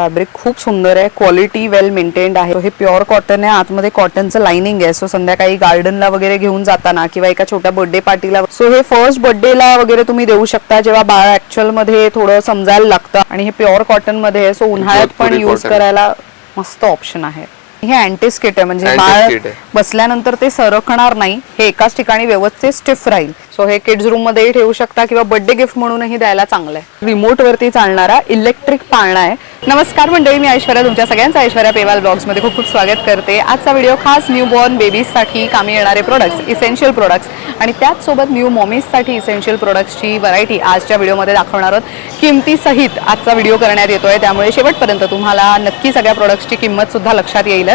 Fabric खूप सुंदर आहे, क्वालिटी वेल मेंटेन्ड आहे. हे प्युअर कॉटन आहे, आतमध्ये कॉटनचं लाइनिंग आहे. सो संध्याकाळी गार्डनला वगैरे घेऊन जाताना किंवा एका छोट्या बर्थडे पार्टीला, सो हे फर्स्ट बर्थडेला वगैरे तुम्ही देऊ शकता, जेव्हा बाळ ऍक्च्युअल मध्ये थोडं समजायला लागतं. आणि हे प्युअर कॉटन मध्ये आहे, सो उन्हाळ्यात पण यूज करायला मस्त ऑप्शन आहे. हे अँटीस्किट आहे, म्हणजे बाळ बसल्यानंतर ते सरकणार नाही, हे एकाच ठिकाणी व्यवस्थित स्टिफ राहील. सो हे किड्स रूम मध्येही ठेवू शकता किंवा बर्थडे गिफ्ट म्हणूनही द्यायला चांगलं आहे. रिमोट वरती चालणारा इलेक्ट्रिक पाळणा आहे. नमस्कार मंडळी, मी ऐश्वर्या, तुमच्या सगळ्यांचं ऐश्वर्या पेवाल ब्लॉग्स मध्ये खूप खूप स्वागत करते. आजचा व्हिडिओ खास न्यूबॉर्न बेबीजसाठी कामी येणारे प्रोडक्ट्स, इसेन्शियल प्रोडक्ट्स आणि त्याचसोबत न्यू मॉमीजसाठी इसेन्शियल प्रोडक्ट्सची व्हरायटी आजच्या व्हिडिओमध्ये दाखवणार आहोत. किमतीसहित आजचा व्हिडिओ करण्यात येतोय, त्यामुळे शेवटपर्यंत तुम्हाला नक्की सगळ्या प्रोडक्ट्सची किंमत सुद्धा लक्षात येईलच.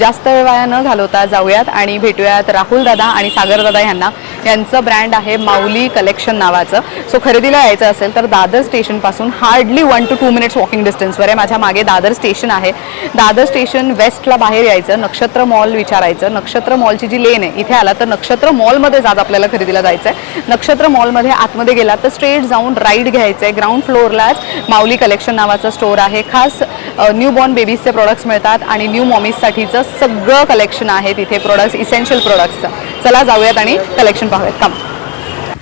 जास्त वेळ वाया न घालवता जाऊयात आणि भेटूयात राहुल दादा आणि सागर दादा यांना. यांचं ब्रँड आहे माऊली कलेक्शन नावाचं. सो खरेदीला यायचं असेल तर दादर स्टेशन पासून हार्डली 1 to 2 मिनिट्स वॉकिंग डिस्टन्सवर आहे. माझ्या मागे दादर स्टेशन आहे. दादर स्टेशन वेस्टला बाहेर यायचं, नक्षत्र मॉल विचारायचं. नक्षत्र मॉलची जी लेन आहे इथे आला तर नक्षत्र मॉलमध्ये आज आपल्याला खरेदीला जायचं आहे. नक्षत्र मॉलमध्ये आतमध्ये गेला तर स्ट्रेट जाऊन राईट घ्यायचं आहे. ग्राउंड फ्लोअरलाच माऊली कलेक्शन नावाचं स्टोअर आहे. खास न्यूबॉर्न बेबीजचे प्रोडक्ट्स मिळतात आणि न्यू मॉमीजसाठीचं सगळं कलेक्शन आहे तिथे, प्रोडक्ट्स, इसेन्शियल प्रोडक्ट्सचं. चला जाऊयात आणि कलेक्शन पाहूयात. काम.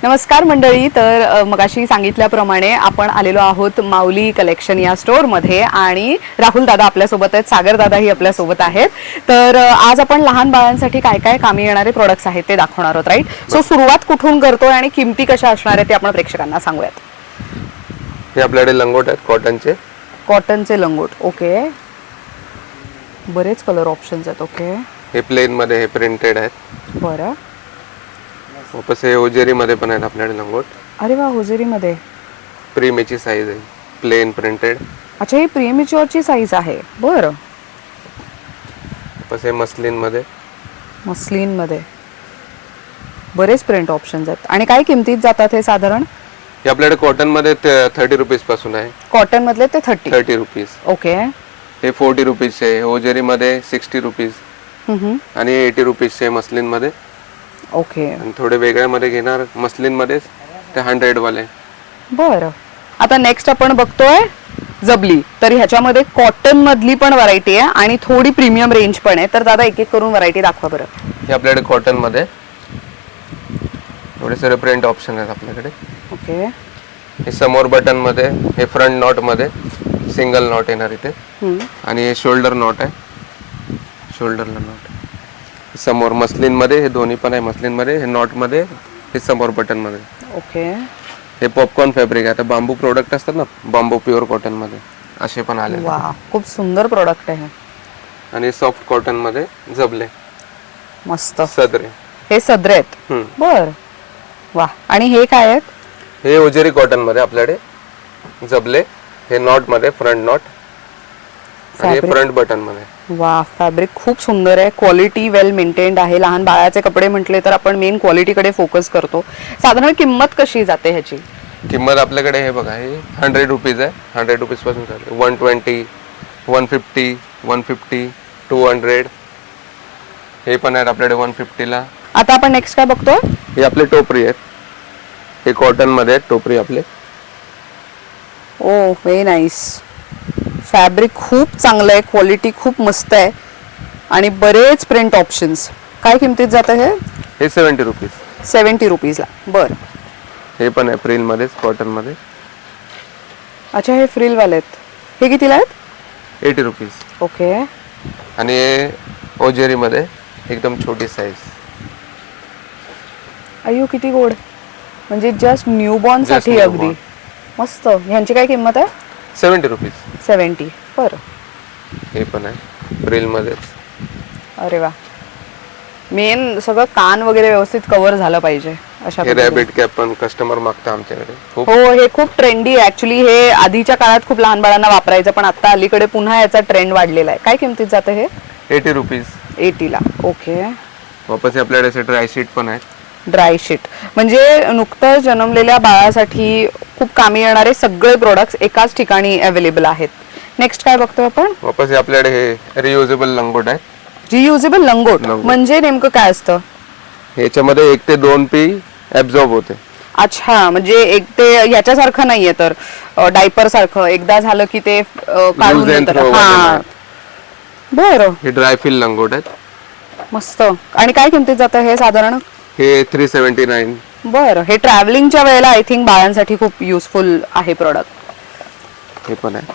नमस्कार मंडळी, तर मगाशी सांगितल्याप्रमाणे आपण आलेलो आहोत माऊली कलेक्शन या स्टोअरमध्ये आणि राहुल दादा आपल्यासोबत आहेत, सागर दादाही आपल्यासोबत आहेत. तर आज आपण लहान बाळांसाठी काय काय कामी येणारे प्रोडक्ट्स आहेत ते दाखवणार आहोत, राईट? सो सुरुवात कुठून करतोय आणि किमती कशा असणार आहेत ते आपण प्रेक्षकांना सांगूयात. हे आपल्याकडे लंगोट आहेत कॉटनचे. कॉटनचे लंगोट, ओके. बरेच कलर ऑप्शन्स आहेत, ओके. हे प्लेन मध्ये, हे प्रिंटेड आहेत. बरं. वापस हे ओजेरी मध्ये पण आहेत आपल्याकडे लंगोट. अरे वा, होजेरी मध्ये प्रीमेची साईज आहे, प्लेन प्रिंटेड. अच्छा, ही प्रीमेच्युअरची साईज आहे. बरं. वापस हे मस्लिन मध्ये. मस्लिन मध्ये बरेच प्रिंट ऑप्शन्स आहेत. आणि काय किमतीत जातात हे साधारण? हे आपल्याकडे कॉटन मध्ये 30 रुपीज पासून आहे. कॉटन मधले ते 30 रुपीज, ओके. हे 40 रुपीज आहे. ओजेरी मध्ये 60 रुपीज आणि 80 रुपीज आहे मस्लिन मध्ये, ओके. आणि थोडे वेगळ्या मध्ये घेणार मस्लिन मध्ये ते 100 वाले. बरं. आता नेक्स्ट आपण बघतोय जबली. तर ह्याच्यामध्ये कॉटन मधली पण व्हरायटी आहे आणि थोडी प्रीमियम रेंज पण आहे. तर दादा एक एक करून व्हरायटी दाखवा बरं. हे आपल्याकडे कॉटन मध्ये थोडे सारे प्रिंट ऑप्शन आहेत आपल्याकडे, ओके. हे समोर बटन मध्ये, हे फ्रंट नॉट मध्ये सिंगल नॉट येणार इथे, आणि हे शोल्डर नॉट आहे, शोल्डरला नॉट. समोर मस्लिन मध्ये, हे दोन्ही पण आहे मस्लिन मध्ये, हे नॉट मध्ये, हे समोर बटन मध्ये, ओके. हे पॉपकॉर्न फॅब्रिक आहे. आता बांबू प्रोडक्ट असतात ना, बांबू प्युअर कॉटन मध्ये असे पण आले. वा, खूप सुंदर प्रोडक्ट आहे. आणि सॉफ्ट कॉटन मध्ये जबले, मस्त सदरे. हे सदरे आहेत. बर. वा. आणि हे काय आहेत? हे ओजेरी कॉटन मध्ये आपल्याकडे जबले, हे नॉट मध्ये फ्रंट नॉट आणि फ्रंट बटन मध्ये. वा, फॅब्रिक खूप सुंदर आहे, क्वालिटी वेल मेंटेन्ड आहे. लहान बाळाचे कपडे म्हटले तर आपण मेन क्वालिटीकडे फोकस करतो. साधारण किंमत कशी जाते ह्याची? किंमत आपल्याकडे हे बघा, हे 100 रुपीज आहे. 100 रुपीज पासून चालू, 120, 150, 150, 200. हे पण आहेत आपल्याकडे 150 ला. आता आपण नेक्स्ट काय बघतोय? हे आपले टोपरी आहेत, हे कॉटन मध्ये आहेत टोपरी आपले. ओ, व्हेरी नाईस. फॅब्रिक खूप चांगलं आहे, क्वालिटी खूप मस्त आहे आणि बरेच प्रिंट ऑप्शन्स. काय किमतीत जातं हे? हे 70 रुपीज. 70 रुपीजला. बरं. हे पण आहे फ्रिल मध्येच, कॉटन मध्ये. अच्छा, हे फ्रिल वाले आहेत. हे कितीला आहेत? 80 रुपीज, ओके. आणि हे ओजेरी मध्ये एकदम छोटी साईज. अय्यो, किती गोड. म्हणजे जस्ट न्यूबॉर्न साठी अगदी मस्त. ह्यांची काय किंमत आहे? 70 रुपीज. 70. बरं. हे पण आहे फ्रिल मध्येच. अरे वा. मेन सगळं कान वगैरे व्यवस्थित कव्हर झालं पाहिजे अशा. हे रॅबिट कॅप पण कस्टमर मागता आमच्याकडे खूप. हो, हे खूप ट्रेंडी आहे ऍक्च्युली. हे आधीच्या काळात खूप लहान बाळांना वापरायचं, पण आता अलीकडे पुन्हा याचा ट्रेंड वाढलेला आहे. काय किमतीत जातं हे? 80 रुपीज. 80 ला, ओके. वापस आपल्याकडे असे ड्राय शीट पण आहेत. ड्राय शीट म्हणजे नुकतं जन्मलेल्या बाळासाठी खूप कामी येणारे सगळे प्रोडक्ट्स एकाच ठिकाणी अवेलेबल आहेत. नेक्स्ट काय बघतोय आपण? वापस आपल्याकडे हे रियुजेबल लंगोट आहे. रियुजेबल लंगोट म्हणजे नेमकं काय असतं? ह्याच्यामध्ये 1 ते 2 पी ऍब्झॉर्ब होते. अच्छा, म्हणजे एक ते याच्यासारखं नाहीये तर डायपर सारखं एकदा झालं की ते काढून Use and नंतर throw हा वाले बरं हे ड्राय फिल लंगोट आहेत. मस्त. आणि काय किमतीत जातं हे साधारण? हे 379. बरं, हे ट्रॅव्हलिंगच्या वेळेला आय थिंक बाळांसाठी खूप युजफुल आहे प्रोडक्ट. हे पण आहे,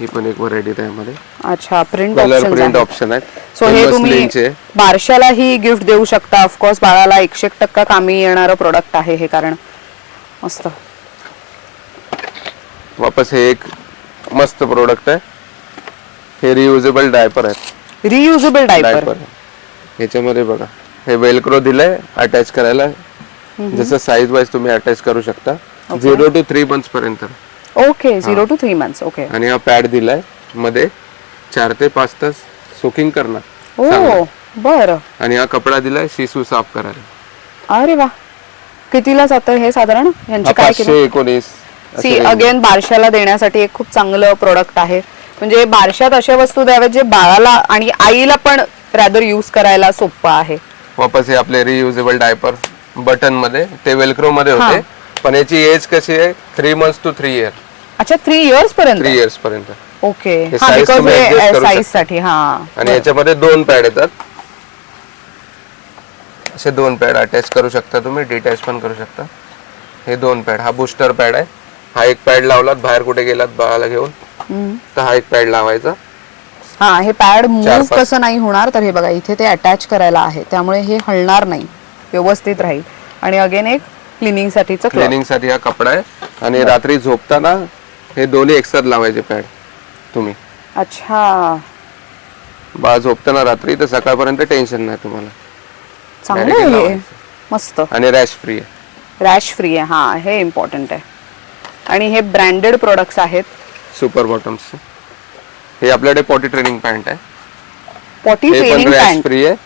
ही पण एक व्हरायटी त्यामध्ये. अच्छा, print colour print option option आहेत. सो हे तुम्ही मस्लिनचे. बारशालाही गिफ्ट देऊ शकता. ऑफकोर्स बाळाला 100% कामी येणारं प्रोडक्ट आहे हे, कारण मस्त. वापस हे एक मस्त प्रोडक्ट आहे. हे रियुजेबल डायपर आहे. Reusable diaper. डायपर ह्याच्यामध्ये बघा हे वेलक्रो दिलंय अटॅच करायला. जसं साईज वाईज तुम्ही अटॅच करू शकता. 0 to 3 months पर्यंत. Okay, 0 to 3 months. ओके. आणि हा पॅड दिलाय मध्ये 4 ते 5 तास सोकिंग करणार. ओ बरं. आणि हा कपडा दिलाय शिशू साफ करायला. अरे वा, कितीला जातं हे साधारण? यांची हा काय किंमत? 519. सी अगेन बारशाला देण्यासाठी एक खूप चांगलं प्रोडक्ट आहे. म्हणजे बारशात अशा वस्तू द्याव्यात जे बाळाला आणि आईला पण रॅदर यूज करायला सोपं आहे. वापस हे आपले रियुजेबल डायपर बटन मध्ये, ते वेलक्रो मध्ये होते, पण याची एज कशी आहे 3 months to 3 years. अच्छा, 3 years पर्यंत. 3 years पर्यंत. ओके, हे हा, size बिकॉज तुम्ही adjust करू साईज शकता. साठी. हा, आणि याच्यामध्ये 2 पॅड येतात. असे 2 पॅड अटॅच करू शकता तुम्ही, डिटॅच पण करू शकता. हे 2 पॅड, हा बूस्टर पॅड आहे. हा एक पॅड लावलात, बाहेर कुठे गेलात बाळाला घेऊन, तर हा एक पॅड लावायचा. हा, हे पॅड मूव्ह 4-5 कसं नाही होणार, तर हे बघा इथे ते अटॅच करायला आहे, त्यामुळे हे हलणार नाही, व्यवस्थित राहील. आणि अगेन एक क्लिनिंग साठीचं cloth. क्लिनिंग साठी हा कपडा आहे. आणि रात्री झोपताना हे दोन्ही एकसाथ लावायचे पॅड तुम्ही. अच्छा, बाळ झोपताना रात्री, तर सकाळपर्यंत टेन्शन नाही तुम्हाला. चांगलं Directly आहे हे. लावायचं. मस्त. आणि रॅश फ्री आहे. रॅश फ्री आहे. हा, हे इम्पॉर्टंट आहे. आणि हे ब्रँडेड प्रोडक्ट्स आहेत. Super bottoms. हे आपल्याकडे पॉटी ट्रेनिंग पॅन्ट आहे. पॉटी हे पण ट्रेनिंग रॅश पॅन्ट. फ्री आहे.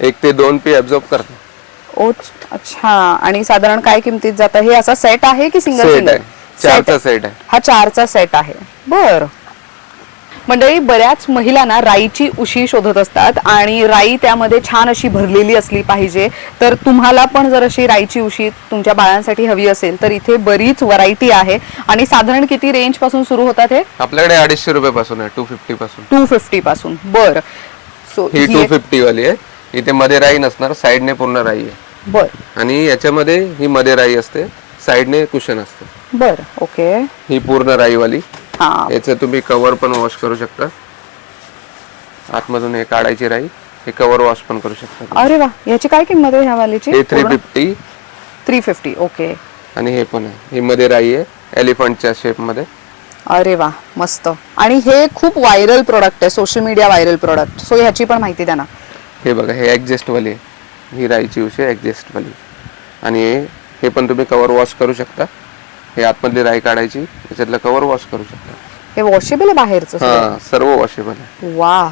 1 ते 2 पी ऍब्झॉर्ब करते. ओ, अच्छा. आणि साधारण काय किमतीत जातं हे? असा सेट आहे की सिंगल सेट सिंगल? आहे, 4चा सेट आहे. हा 4चा सेट आहे. बर. मंडळी, बऱ्याच महिलांना राईची उशी शोधत असतात आणि राई त्यामध्ये छान अशी भरलेली असली पाहिजे. तर तुम्हाला पण जर अशी राईची उशी तुमच्या बाळांसाठी हवी असेल तर इथे बरीच व्हरायटी आहे. आणि साधारण किती रेंज पासून सुरू होतात हे? आपल्याकडे 250 रुपये पासून आहे, 250 पासून. 250 पासून. बर. सो ही 250 वाली आहे. इथे मध्ये राई नसणार, साइडने पूर्ण राई आहे. बर आणि याच्यामध्ये ही मध्ये राई असते, साइडने कुशन असते. बर. ओके. ही पूर्ण राई वाली. हा, याचं तुम्ही कव्हर पण वॉश करू शकता. आतमधून हे काढायची राई, हे कव्हर वॉश पण करू शकता. अरे वा, याची काय किंमत आहे ह्या वालीची? हे 350. 350. ओके. आणि हे पण आहे, ही मध्ये राई आहे एलिफंटच्या शेप मध्ये. अरे वा, मस्त. आणि हे खूप व्हायरल प्रोडक्ट आहे, social media viral product. So ह्याची पण माहिती द्या ना. हे बघा, हे ऍडजस्ट वाली आहे. ही राईची उशी ऍडजस्ट वाली. आणि हे पण तुम्ही कव्हर वॉश करू शकता. हे आतमधली राई काढायची, त्याच्यातलं कव्हर वॉश करू शकता. हे वॉशेबल आहे बाहेरचं सगळं? हा, सर्व वॉशेबल आहे. वा.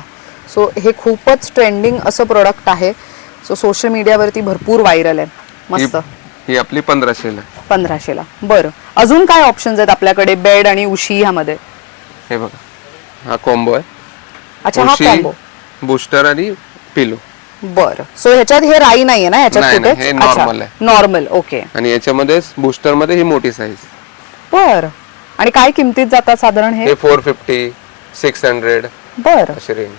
सो हे खूपच ट्रेंडिंग असं प्रोडक्ट आहे. सो सोशल मीडियावरती भरपूर व्हायरल आहे. मस्त. ही आपली 1500 ला. 1500ला. बरं, अजून काय ऑप्शन्स आहेत आपल्याकडे बेड आणि उशी ह्यामध्ये? हे बघा, हा कॉम्बो आहे. अच्छा, हा कॉम्बो. बूस्टर आणि पिलो. बरं. सो ह्याच्यात हे राई नाहीये ना याच्यात नाही, कुठे? हे नॉर्मल आहे. नॉर्मल. ओके. आणि याच्यामध्ये बूस्टर मध्ये ही मोठी साईज. बरं. आणि काय किमतीत जातात साधारण हे? हे 450, 600 बरं. अशी रेंज.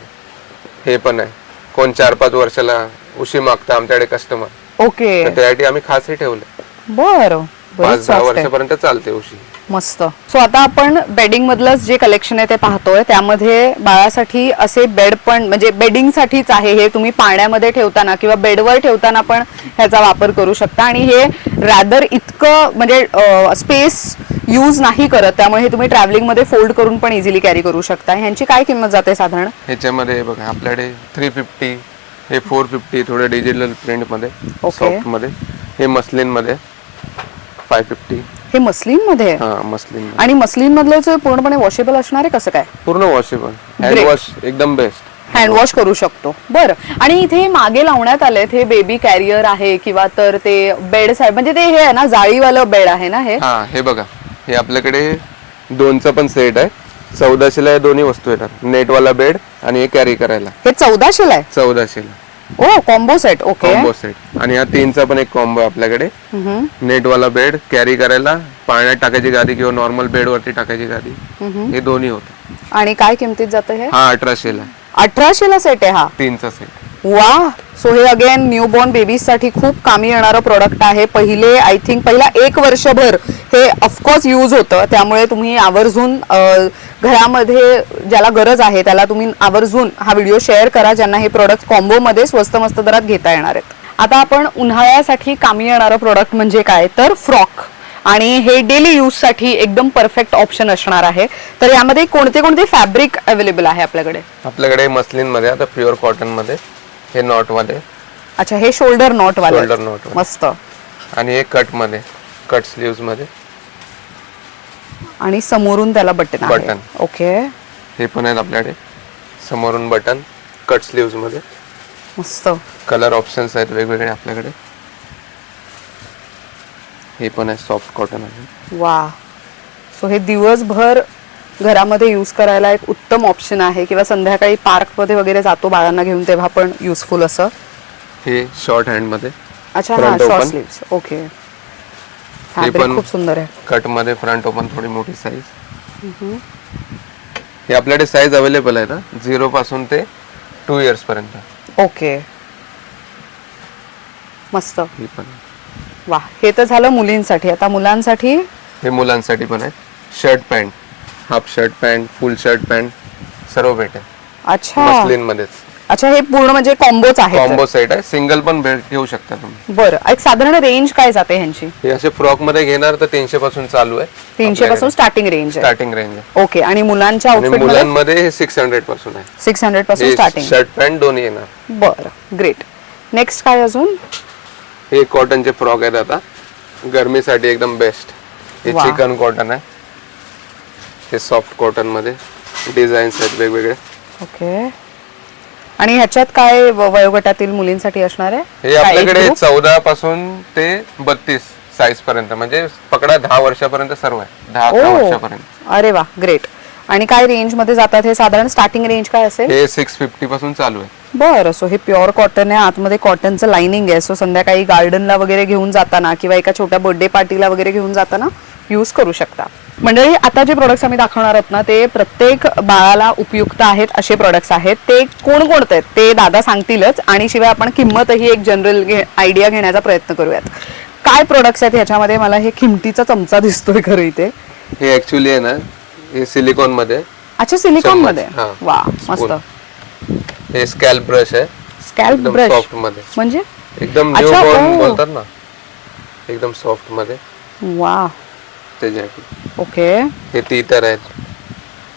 हे पण आहे, कोण 4-5 वर्षाला उशी मागता आमच्याकडे कस्टमर, ओके. तर त्यासाठी आम्ही खासही ठेवले. बरं. 5-10 वर्षापर्यंत चालते उशी. मस्त. सो आता आपण बेडिंग मधलंच जे कलेक्शन आहे ते पाहतोय. त्यामध्ये बाळासाठी असे बेड पण, म्हणजे बेडिंग साठीच आहे हे. तुम्ही पाण्यामध्ये ठेवताना किंवा बेडवर ठेवताना पण ह्याचा वापर करू शकता. आणि हे रॅदर इतकं म्हणजे स्पेस यूज नाही करत, त्यामुळे हे तुम्ही ट्रॅव्हलिंग मध्ये फोल्ड करून पण इझिली कॅरी करू शकता. ह्यांची काय किंमत जाते साधारण? ह्याच्यामध्ये बघा, आपल्याकडे 350, हे 450, थोडे डिजिटल प्रिंट मध्ये, सॉफ्ट मध्ये. हे मस्लिन मध्ये 550. हे मस्लिन मध्ये? हा, मस्लिन. आणि मस्लिन मधलं जे पूर्णपणे वॉशेबल असणार आहे कसं काय? पूर्ण वॉशेबल, हँड वॉश एकदम बेस्ट. हँड वॉश करू शकतो. बरं. आणि इथे मागे लावण्यात आले हे बेबी कॅरियर आहे किंवा तर ते बेड साईड, म्हणजे ते हे आहे ना जाळीवालं बेड आहे ना हे? हा, हे बघा, हे आपल्याकडे 2चा पण सेट आहे. 1400 ला दोन्ही वस्तू येतात, नेटवाला बेड आणि हे कॅरी करायला. हे 1400 आहे? 1400 ला. ओ combo set. Okay. Combo set. आणि हा 3चा पण एक कॉम्बो आपल्याकडे. नेटवाला बेड, कॅरी करायला, पाण्यात टाकायची गादी किंवा नॉर्मल बेड वरती टाकायची गादी, हे दोन्ही होतं. आणि काय किमतीत जातं हे? हा 1800 ला. 1800 ला सेट आहे हा. 3चा सेट. वा. सो हे अगेन न्यूबॉर्न बेबीज साठी खूप कामी येणारं प्रोडक्ट आहे. पहिले आय थिंक पहिला 1 वर्षभर हे ऑफकोर्स यूज होतं, त्यामुळे तुम्ही आवर्जून घरामध्ये ज्याला गरज आहे त्याला तुम्ही आवर्जून हा व्हिडिओ शेअर करा, ज्यांना हे प्रोडक्ट कॉम्बो मध्ये स्वस्त मस्त दरात घेता येणार आहेत. आता आपण उन्हाळ्यासाठी कामी येणारं प्रोडक्ट म्हणजे काय तर फ्रॉक, आणि हे डेली यूज साठी एकदम परफेक्ट ऑप्शन असणार आहे. तर यामध्ये कोणते कोणते फॅब्रिक अवेलेबल आहे आपल्याकडे? आपल्याकडे मस्लिन मध्ये, आता प्युअर कॉटन मध्ये, हे नॉट मध्ये. अच्छा, हे शोल्डर नॉट वाले. शोल्डर नॉट मस्त. आणि हे कट मध्ये, कट स्लीव्स मध्ये, आणि समोरून त्याला बटन आहे. बटन. ओके. हे पण आहेत आपल्याकडे समोरून बटन, कट स्लीव्स मध्ये. मस्त. कलर ऑप्शन्स आहेत वेगवेगळे आपल्याकडे. हे पण आहे सॉफ्ट कॉटन आहे. वा. सो हे दिवसभर घरामध्ये यूज करायला एक उत्तम ऑप्शन आहे, किंवा संध्याकाळी पार्क मध्ये वगैरे जातो बाळांना घेऊन तेव्हा पण युजफुल असं. हे शॉर्ट हँड मध्ये. अच्छा, हा शॉर्ट स्लीव्स. ओके. फॅब्रिक खूप सुंदर आहे. कट मध्ये फ्रंट ओपन, थोडी मोठी साईज. हे आपल्याकडे साईज अवेलेबल आहे ना, 0 पासून ते 2 इयर्स पर्यंत. ओके. मस्त. हे पण वा. हे तर झालं मुलींसाठी. आता मुलांसाठी? हे मुलांसाठी पण आहे. Shirt pant, half shirt pant, फुल शर्ट पॅन्ट सर्व भेटेल. अच्छा. मस्लिन मध्येच. अच्छा, हे पूर्ण म्हणजे कॉम्बोच आहे? कॉम्बो सेट आहे. सिंगल पण घेऊ शकता तुम्ही. बरं. एक साधारण रेंज काय जाते ह्यांची? हे असे फ्रॉक मध्ये घेणार तर 300 पासून चालू आहे. 300 पासून स्टार्टिंग रेंज आहे. स्टार्टिंग रेंज आहे. ओके. आणि मुलांच्या आणि आउटफिट मुलांमध्ये हे 600 पासून आहे. 600 पासून स्टार्टिंग. शर्ट पॅन्ट दोन्ही येणार. बरं. ग्रेट. नेक्स्ट काय अजून? हे कॉटनचे फ्रॉक आहेत आता गरमीसाठी एकदम बेस्ट. हे वा. चिकन कॉटन आहे. हे सॉफ्ट कॉटन मध्ये डिझाईन्स आहेत वेगवेगळे. ओके. आणि ह्याच्यात काय वयोगटातील मुलींसाठी असणार आहे? हे आपल्याकडे 14 पासून ते 32 साईज पर्यंत, म्हणजे पकडा 10 वर्षापर्यंत सर्व आहे. 10-11 वर्षापर्यंत. अरे वा. ग्रेट. आणि काय रेंज मध्ये जातात हे? साधारण स्टार्टिंग रेंज काय असेल? हे 650 पासून चालू आहे. बरं. सो हे प्युअर कॉटन आहे, आतमध्ये कॉटनचं लाइनिंग आहे. सो संध्याकाळी गार्डनला वगैरे घेऊन जाताना किंवा एका छोट्या बर्थडे पार्टीला वगैरे घेऊन जाताना यूज करू शकता. मंडळी, आता जे प्रोडक्ट्स आम्ही दाखवणार आहोत ना, ते प्रत्येक बाळाला उपयुक्त आहेत असे प्रोडक्ट्स आहेत. ते कोणकोणते आहेत ते दादा सांगतीलच, आणि शिवाय आपण किंमतही एक जनरल आयडिया घेण्याचा प्रयत्न करूयात. काय प्रोडक्ट्स आहेत ह्याच्यामध्ये? मला हे किमतीचा चमचा दिसतोय खरं इथे. हे ऍक्च्युअली आहे ना, हे सिलिकॉन मध्ये. अच्छा, सिलिकॉन मध्ये. वा. मस्त. हे स्कॅल्प ब्रश आहे. स्कॅल्प ब्रश सॉफ्ट मध्ये, म्हणजे एकदम न्यूबॉर्न बोलतात ना, एकदम सॉफ्ट मध्ये. वा. त्याच्यासाठी. ओके. हे तीतर आहेत.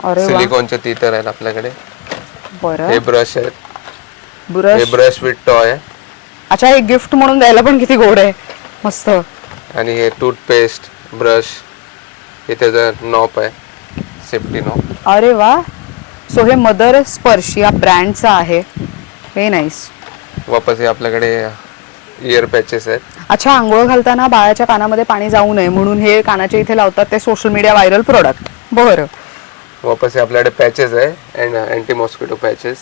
अरे वा. सिलिकॉनचे तीतर आहेत आपल्याकडे. बरं. हे ब्रश आहेत. हे ब्रश. ब्रश विथ टॉय आहे. अच्छा, हे गिफ्ट म्हणून द्यायला पण किती गोड आहे. मस्त. आणि हे टूथपेस्ट ब्रश. हे त्याचा नॉप आहे, सेफ्टी नॉप. अरे वा. सो हे मदर स्पर्श या ब्रँडचा आहे. Very nice. वापस हे आपल्याकडे इयर पॅचेस आहेत. अच्छा, आंघोळ घालताना बाळाच्या कानामध्ये पाणी जाऊ नये म्हणून हे कानाच्या इथे लावतात, ते सोशल मीडिया व्हायरल प्रोडक्ट. बरं. वापस हे आपल्याकडे पॅचेस आहे, anti mosquito patches,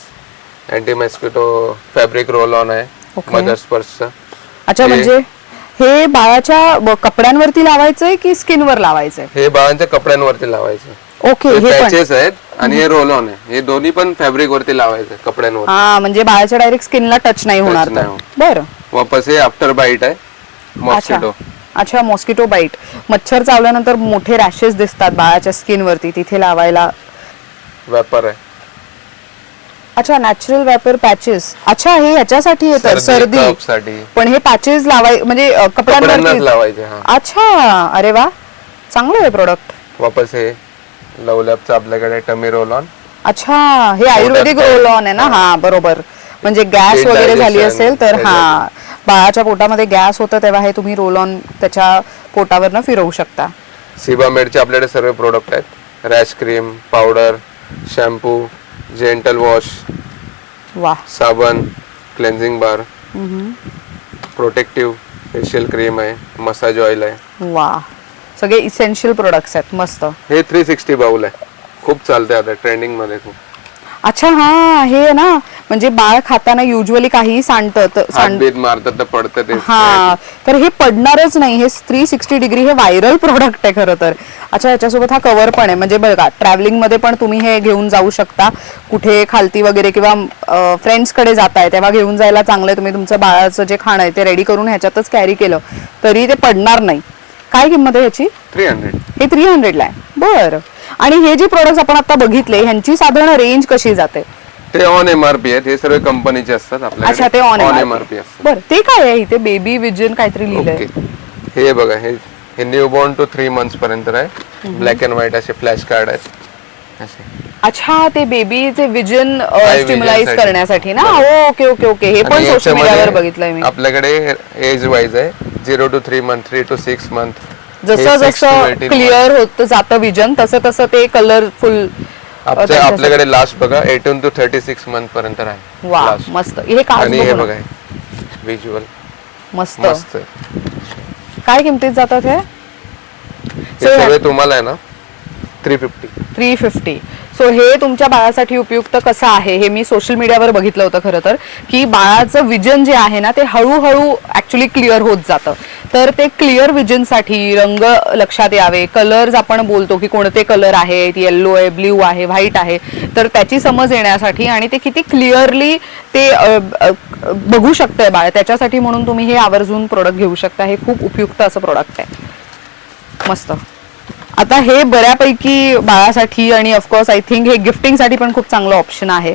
anti mosquito fabric roll on आहे. Okay. मदर स्पर्शचं. अच्छा, म्हणजे हे बाळाच्या कपड्यांवरती लावायचंय की स्किनवर लावायचंय? हे बाळांच्या कपड्यांवरती लावायचं. ओके. हे पण पॅचेस आहेत आणि हे रोल ऑन आहे. हे दोन्ही पण फॅब्रिक वरती लावायचं, कपड्यांवर. हा, म्हणजे बाळाच्या डायरेक्ट स्किनला टच नाही होणार. नाही होणार. बरं. वापस हे आफ्टर बाईट आहे, मॉस्किटो. अच्छा, मॉस्किटो बाईट. मच्छर चावल्यानंतर मोठे रॅशेस दिसतात बाळाच्या स्किन वरती, तिथे लावायला. वेपर आहे. अच्छा, नॅचरल वेपर पॅचेस. अच्छा, हे ह्याच्यासाठी येतं सर्दी. साठी. पण हे पॅचेस लावाय म्हणजे कपड्यांवरती लावायचे. अच्छा. अरे वा. चांगलं आहे प्रोडक्ट. वापस हे लवलॅपचं आपल्याकडे टमी रोल ऑन. अच्छा, हे आयुर्वेदिक रोल ऑन आहे ना. हा, बरोबर. म्हणजे गॅस वगैरे झाली असेल तर हा, बाळाच्या पोटामध्ये गॅस होतं तेव्हा हे तुम्ही रोल ऑन त्याच्या पोटावरनं फिरवू शकता. सिबामेडचे आपल्याकडे सर्व प्रोडक्ट आहेत. Rash cream, powder, shampoo, gentle wash, वा. साबण, क्लेन्झिंग बार, प्रोटेक्टिव्ह फेशियल क्रीम आहे, मसाज ऑइल आहे. वा. सगळे इसेन्शियल प्रोडक्ट्स आहेत. मस्त. हे 360 बाउल आहे. खूप चालते आता ट्रेंडिंग मध्ये खूप. अच्छा हा हे ना म्हणजे बाळ खाताना युजली काहीही सांडतं हातबीत मारतात तर पडतं ते. हा तर हे पडणारच नाही. हे 360 डिग्री हे व्हायरल प्रोडक्ट आहे खरं तर. अच्छा याच्यासोबत हा कव्हर पण आहे म्हणजे बघा ट्रॅव्हलिंग मध्ये पण तुम्ही हे घेऊन जाऊ शकता कुठे खालती वगैरे किंवा फ्रेंड्स कडे जाताय तेव्हा घेऊन जायला चांगलंय. तुम्ही तुमचं बाळाचं जे खाणं आहे ते रेडी करून ह्याच्यातच कॅरी केलं तरी ते पडणार नाही. काय किंमत आहे ह्याची? 300. हे 300 ला आहे. बरं. आणि हे जे प्रोडक्ट आपण आता बघितले ह्यांची साधारण रेंज कशी जाते? ते ऑन एमआरपी आहेत, हे सर्व कंपनीचे असतात अच्छा ते ऑन एमआरपी असतात. बरं ते काय आहे इथे बेबी विजन काहीतरी लिहिलंय. ओके हे बघा हे न्यूबॉर्न टू 3 months पर्यंत आहे. ब्लॅक अँड व्हाईट असे फ्लॅश कार्ड आहेत असे. अच्छा ते बेबीचे विजन vision स्टिम्युलाइज साठी. करण्यासाठी ना. ओके ओके ओके हे पण आणि सोशल याच्यामध्ये मीडियावर बघितलंय मी. आपल्याकडे एज वाईज आहे 0 to 3 month, 3 to 6 month. जसं जसं क्लिअर होत जातं विजन तसं तसं ते कलरफुल. आपल्याकडे लास्ट बघा 18 to 36 month पर्यंत आहे. वा last. मस्त. हे काच आणि हे बघू बघा ना. व्हिज्युअल मस्त. मस्त. काय किमतीत जातात हे? हे सगळे तुम्हाला आहे ना 350. 350. सो हे तुमच्या बाळासाठी उपयुक्त कसं आहे हे मी सोशल मीडियावर बघितलं होतं खरं तर की बाळाचं विजन जे आहे ना ते हळूहळू ऍक्च्युली क्लिअर होत जातं. तर ते क्लिअर विजनसाठी रंग लक्षात यावे, कलर्स आपण बोलतो की कोणते कलर आहेत, येल्लो आहे, ब्ल्यू आहे, व्हाईट आहे, तर त्याची समज येण्यासाठी आणि ते किती क्लिअरली ते बघू शकतंय बाळ त्याच्यासाठी म्हणून तुम्ही हे आवर्जून प्रोडक्ट घेऊ शकता. हे खूप उपयुक्त असं प्रोडक्ट आहे. मस्त. आता हे बऱ्यापैकी बाळासाठी आणि ऑफकोर्स आय थिंक हे गिफ्टिंग साठी पण खूप चांगलं ऑप्शन आहे.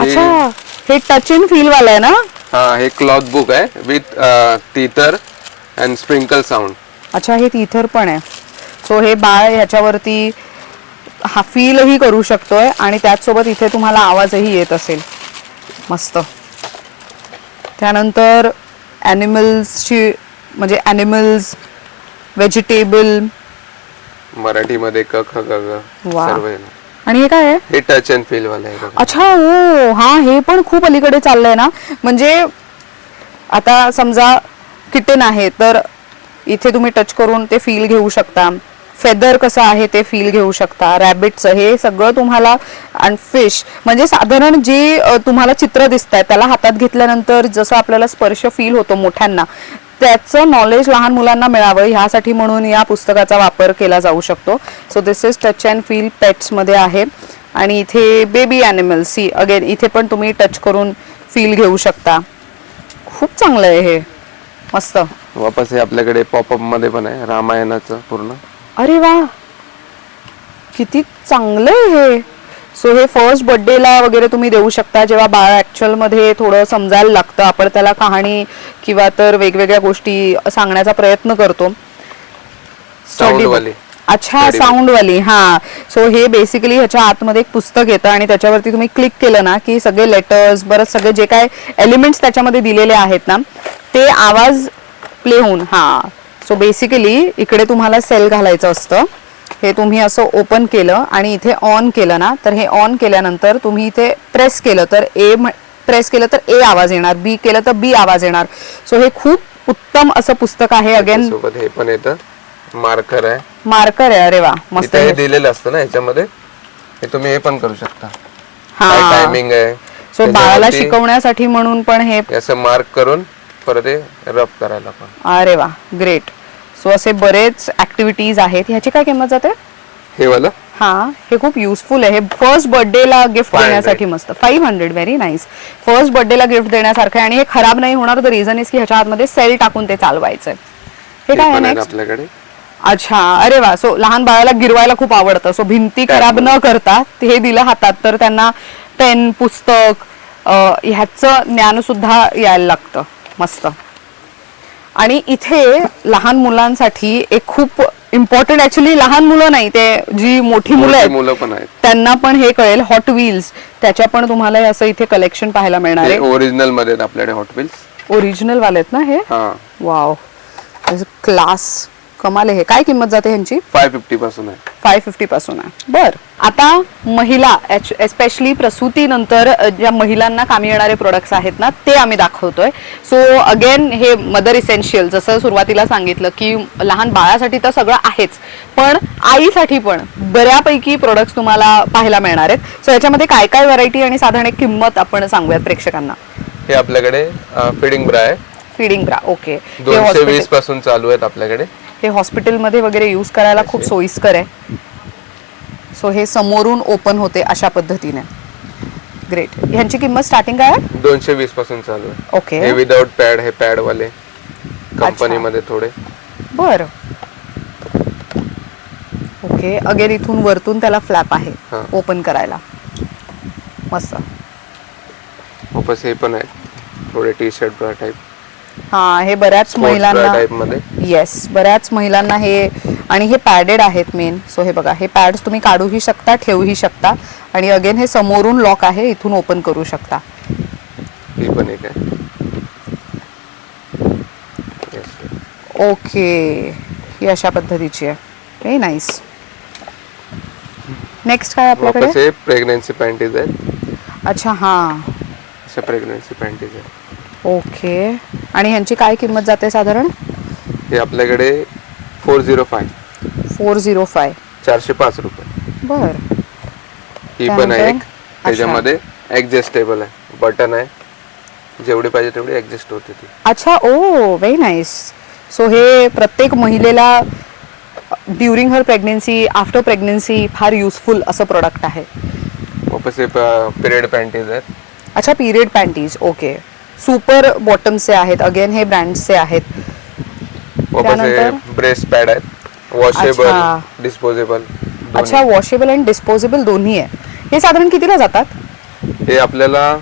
अच्छा हे टच इन फील वाला आहे ना? हा हे क्लॉथ बुक आहे with teether and sprinkle sound. अच्छा हे टीथर पण आहे. सो हे बाळ ह्याच्यावरती हा फीलही करू शकतोय आणि त्याचसोबत इथे तुम्हाला आवाजही येत असेल. मस्त. त्यानंतर ॲनिमल्सची म्हणजे ॲनिमल्स, व्हेजिटेबल, मराठीमध्ये क ख ग ग वा. सर्व आहे. आणि हे काय आहे? हे टच अँड फील वाला आहे बघा. अच्छा हो हा हे पण खूप अलीकडे चाललंय ना. म्हणजे आता समजा किटन आहे तर इथे तुम्ही टच करून ते फील घेऊ शकता. फेदर कसं आहे ते फील घेऊ शकता. रॅबिटचं हे सगळं तुम्हाला. आणि फिश म्हणजे साधारण जे तुम्हाला चित्र दिसत आहे त्याला हातात घेतल्यानंतर जसं आपल्याला स्पर्श फील होतो मोठ्यांना त्याचं नॉलेज लहान मुलांना मिळावं ह्यासाठी म्हणून या पुस्तकाचा वापर केला जाऊ शकतो. So this is touch and feel pets मध्ये आहे. आणि इथे बेबी ॲनिमल्स सी अगेन इथे पण तुम्ही टच करून फील घेऊ शकता. खूप चांगलं आहे हे. मस्त. वापस हे आपल्याकडे पॉपअप मध्ये पण आहे रामायणाचं पूर्ण. अरे वा किती चांगलं आहे हे. सो हे फर्स्ट बर्थडेला वगैरे तुम्ही देऊ शकता जेव्हा बाळ ऍक्च्युअल मध्ये थोडं समजायला लागतं. आपण त्याला कहाणी किंवा तर वेगवेगळ्या गोष्टी सांगण्याचा प्रयत्न करतो. अच्छा साऊंड वाली. हा सो हे बेसिकली ह्याच्या आतमध्ये एक पुस्तक येतं आणि त्याच्यावरती तुम्ही क्लिक केलं ना की सगळे लेटर्स बरंच सगळे जे काय एलिमेंट्स त्याच्यामध्ये दिलेले आहेत ना ते आवाज प्ले होऊन. हा सो बेसिकली इकडे तुम्हाला सेल घालायचं असतं. हे तुम्ही असं ओपन केलं आणि इथे ऑन केलं ना तर हे ऑन केल्यानंतर तुम्ही इथे प्रेस केलं तर ए आवाज येणार, बी केलं तर बी आवाज येणार. सो हे खूप उत्तम असं पुस्तक आहे. अगेन सोबत हे पण येतं मार्कर आहे. मार्कर आहे. अरे वा मस्त. हे दिलेलं असतं ना याच्यामध्ये हे तुम्ही हे पण करू शकता. हा टायमिंग आहे. सो बाळाला शिकवण्यासाठी म्हणून पण हे असं मार्क करून परत हे रफ करायला पण. अरे वा ग्रेट. सो असे बरेच ऍक्टिव्हिटीज आहेत. ह्याची काय किंमत जाते? हे वाला हा हे खूप युजफुल आहे. हे फर्स्ट बर्थडेला गिफ्ट देण्यासाठी मस्त. 500 व्हेरी नाईस. फर्स्ट बर्थडेला गिफ्ट देण्यासारखं आहे आणि हे खराब नाही होणार. द रिझन इज की ह्याच्या आतमध्ये सेल टाकून ते चालवायचंय. हे काय आहे नेक्स्ट? आपल्याकडे. अच्छा अरे वा. सो लहान बाळाला गिरवायला खूप आवडतं. सो भिंती खराब न करता हे दिलं हातात तर त्यांना पेन पुस्तक ह्याचं ज्ञान सुद्धा यायला लागतं. मस्त. आणि इथे लहान मुलांसाठी एक खूप इम्पॉर्टंट ऍक्च्युली लहान मुलं नाही ते जी मोठी मुलं आहेत त्यांना पण हे कळेल. हॉट व्हील्स त्याच्या पण तुम्हाला असं इथे कलेक्शन पाहायला मिळणार आहे. ओरिजिनल मध्ये आपल्याकडे हॉट व्हील्स ओरिजिनल वाले आहेत ना हे? हा वाव क्लास कमाल आहे. काय किंमत जाते ह्यांची? 550 पासून आहे. 550 पासून आहे. बर, आता महिला एस्पेशली प्रसूतीनंतर ज्या महिलांना कामी येणारे प्रोडक्ट्स आहेत ना ते आम्ही दाखवतोय. सो अगेन हे मदर इसेन्शियल, जसं सुरुवातीला सांगितलं की लहान बाळासाठी तर सगळं आहेच, पण आईसाठी पण बऱ्यापैकी प्रोडक्ट्स तुम्हाला पाहायला मिळणार आहेत. सो याच्यामध्ये काय काय व्हरायटी आणि साधारण एक किंमत आपण सांगूयात प्रेक्षकांना. हे आपल्याकडे फिडिंग ब्रा आहे. Feeding bra, okay. 220 पासून चालू आहेत आपल्याकडे. हे हॉस्पिटलमध्ये वगैरे यूज करायला खूप सोयीस्कर आहे. सो हे समोरून ओपन होते अशा पद्धतीने. ग्रेट. ह्यांची किंमत स्टार्टिंग काय आहे? 220 पासून चालू आहे. ओके. हे विदाउट पॅड, हे पॅड वाले कंपनीमध्ये थोडे. बर, ओके. अगेन इथून वरतून त्याला फ्लॅप आहे हा. ओपन करायला. मस्त. वापस हे पण आहे थोडे टी शर्ट ब्रा टाइप. हा, हे बऱ्याच महिलांना, टाइप मध्ये. येस, बऱ्याच महिलांना हे, आणि हे पॅडेड आहेत मेन. सो हे बघा, हे पॅड्स तुम्ही काढूही शकता, ठेवूही शकता, आणि अगेन हे समोरून लॉक आहे, इथून ओपन करू शकता. ही पण एक आहे. ओके, ही अशा पद्धतीची आहे. Very nice. नेक्स्ट काय वापस आपल्याकडे? हे प्रेग्नन्सी पॅन्टीज आहेत. अच्छा, हा, अशा प्रेग्नन्सी पॅन्टीज आहेत. ओके. आणि ह्यांची काय किंमत जाते साधारण? हे आपल्याकडे 405. 405. 405 रुपये. बर. ही पण आहे एक. त्यानंतर? त्याच्यामध्ये ऍडजस्टेबल आहे, बटन आहे, जेवढी पाहिजे तेवढी ऍडजस्ट होते ती. अच्छा, ओ व्हेरी नाईस. सो हे प्रत्येक महिलेला ड्युरिंग हर प्रेग्नेन्सी, आफ्टर प्रेग्नेन्सी फार युजफुल असं प्रोडक्ट आहे. वापस हे पिरियड पॅन्टीज आहेत. अच्छा, पीरियड पॅन्टीज, ओके. सुपर बॉटमचे आहेत, अगेन हे ब्रँड्सचे आहेत. वापस हे त्यानंतर? ब्रेस्ट पॅड आहेत, वॉशेबल, अच्छा. डिस्पोजेबल. अच्छा, वॉशेबल अँड डिस्पोजेबल दोन्ही आहे. हे साधारण कितीला जातात? हे आपल्याला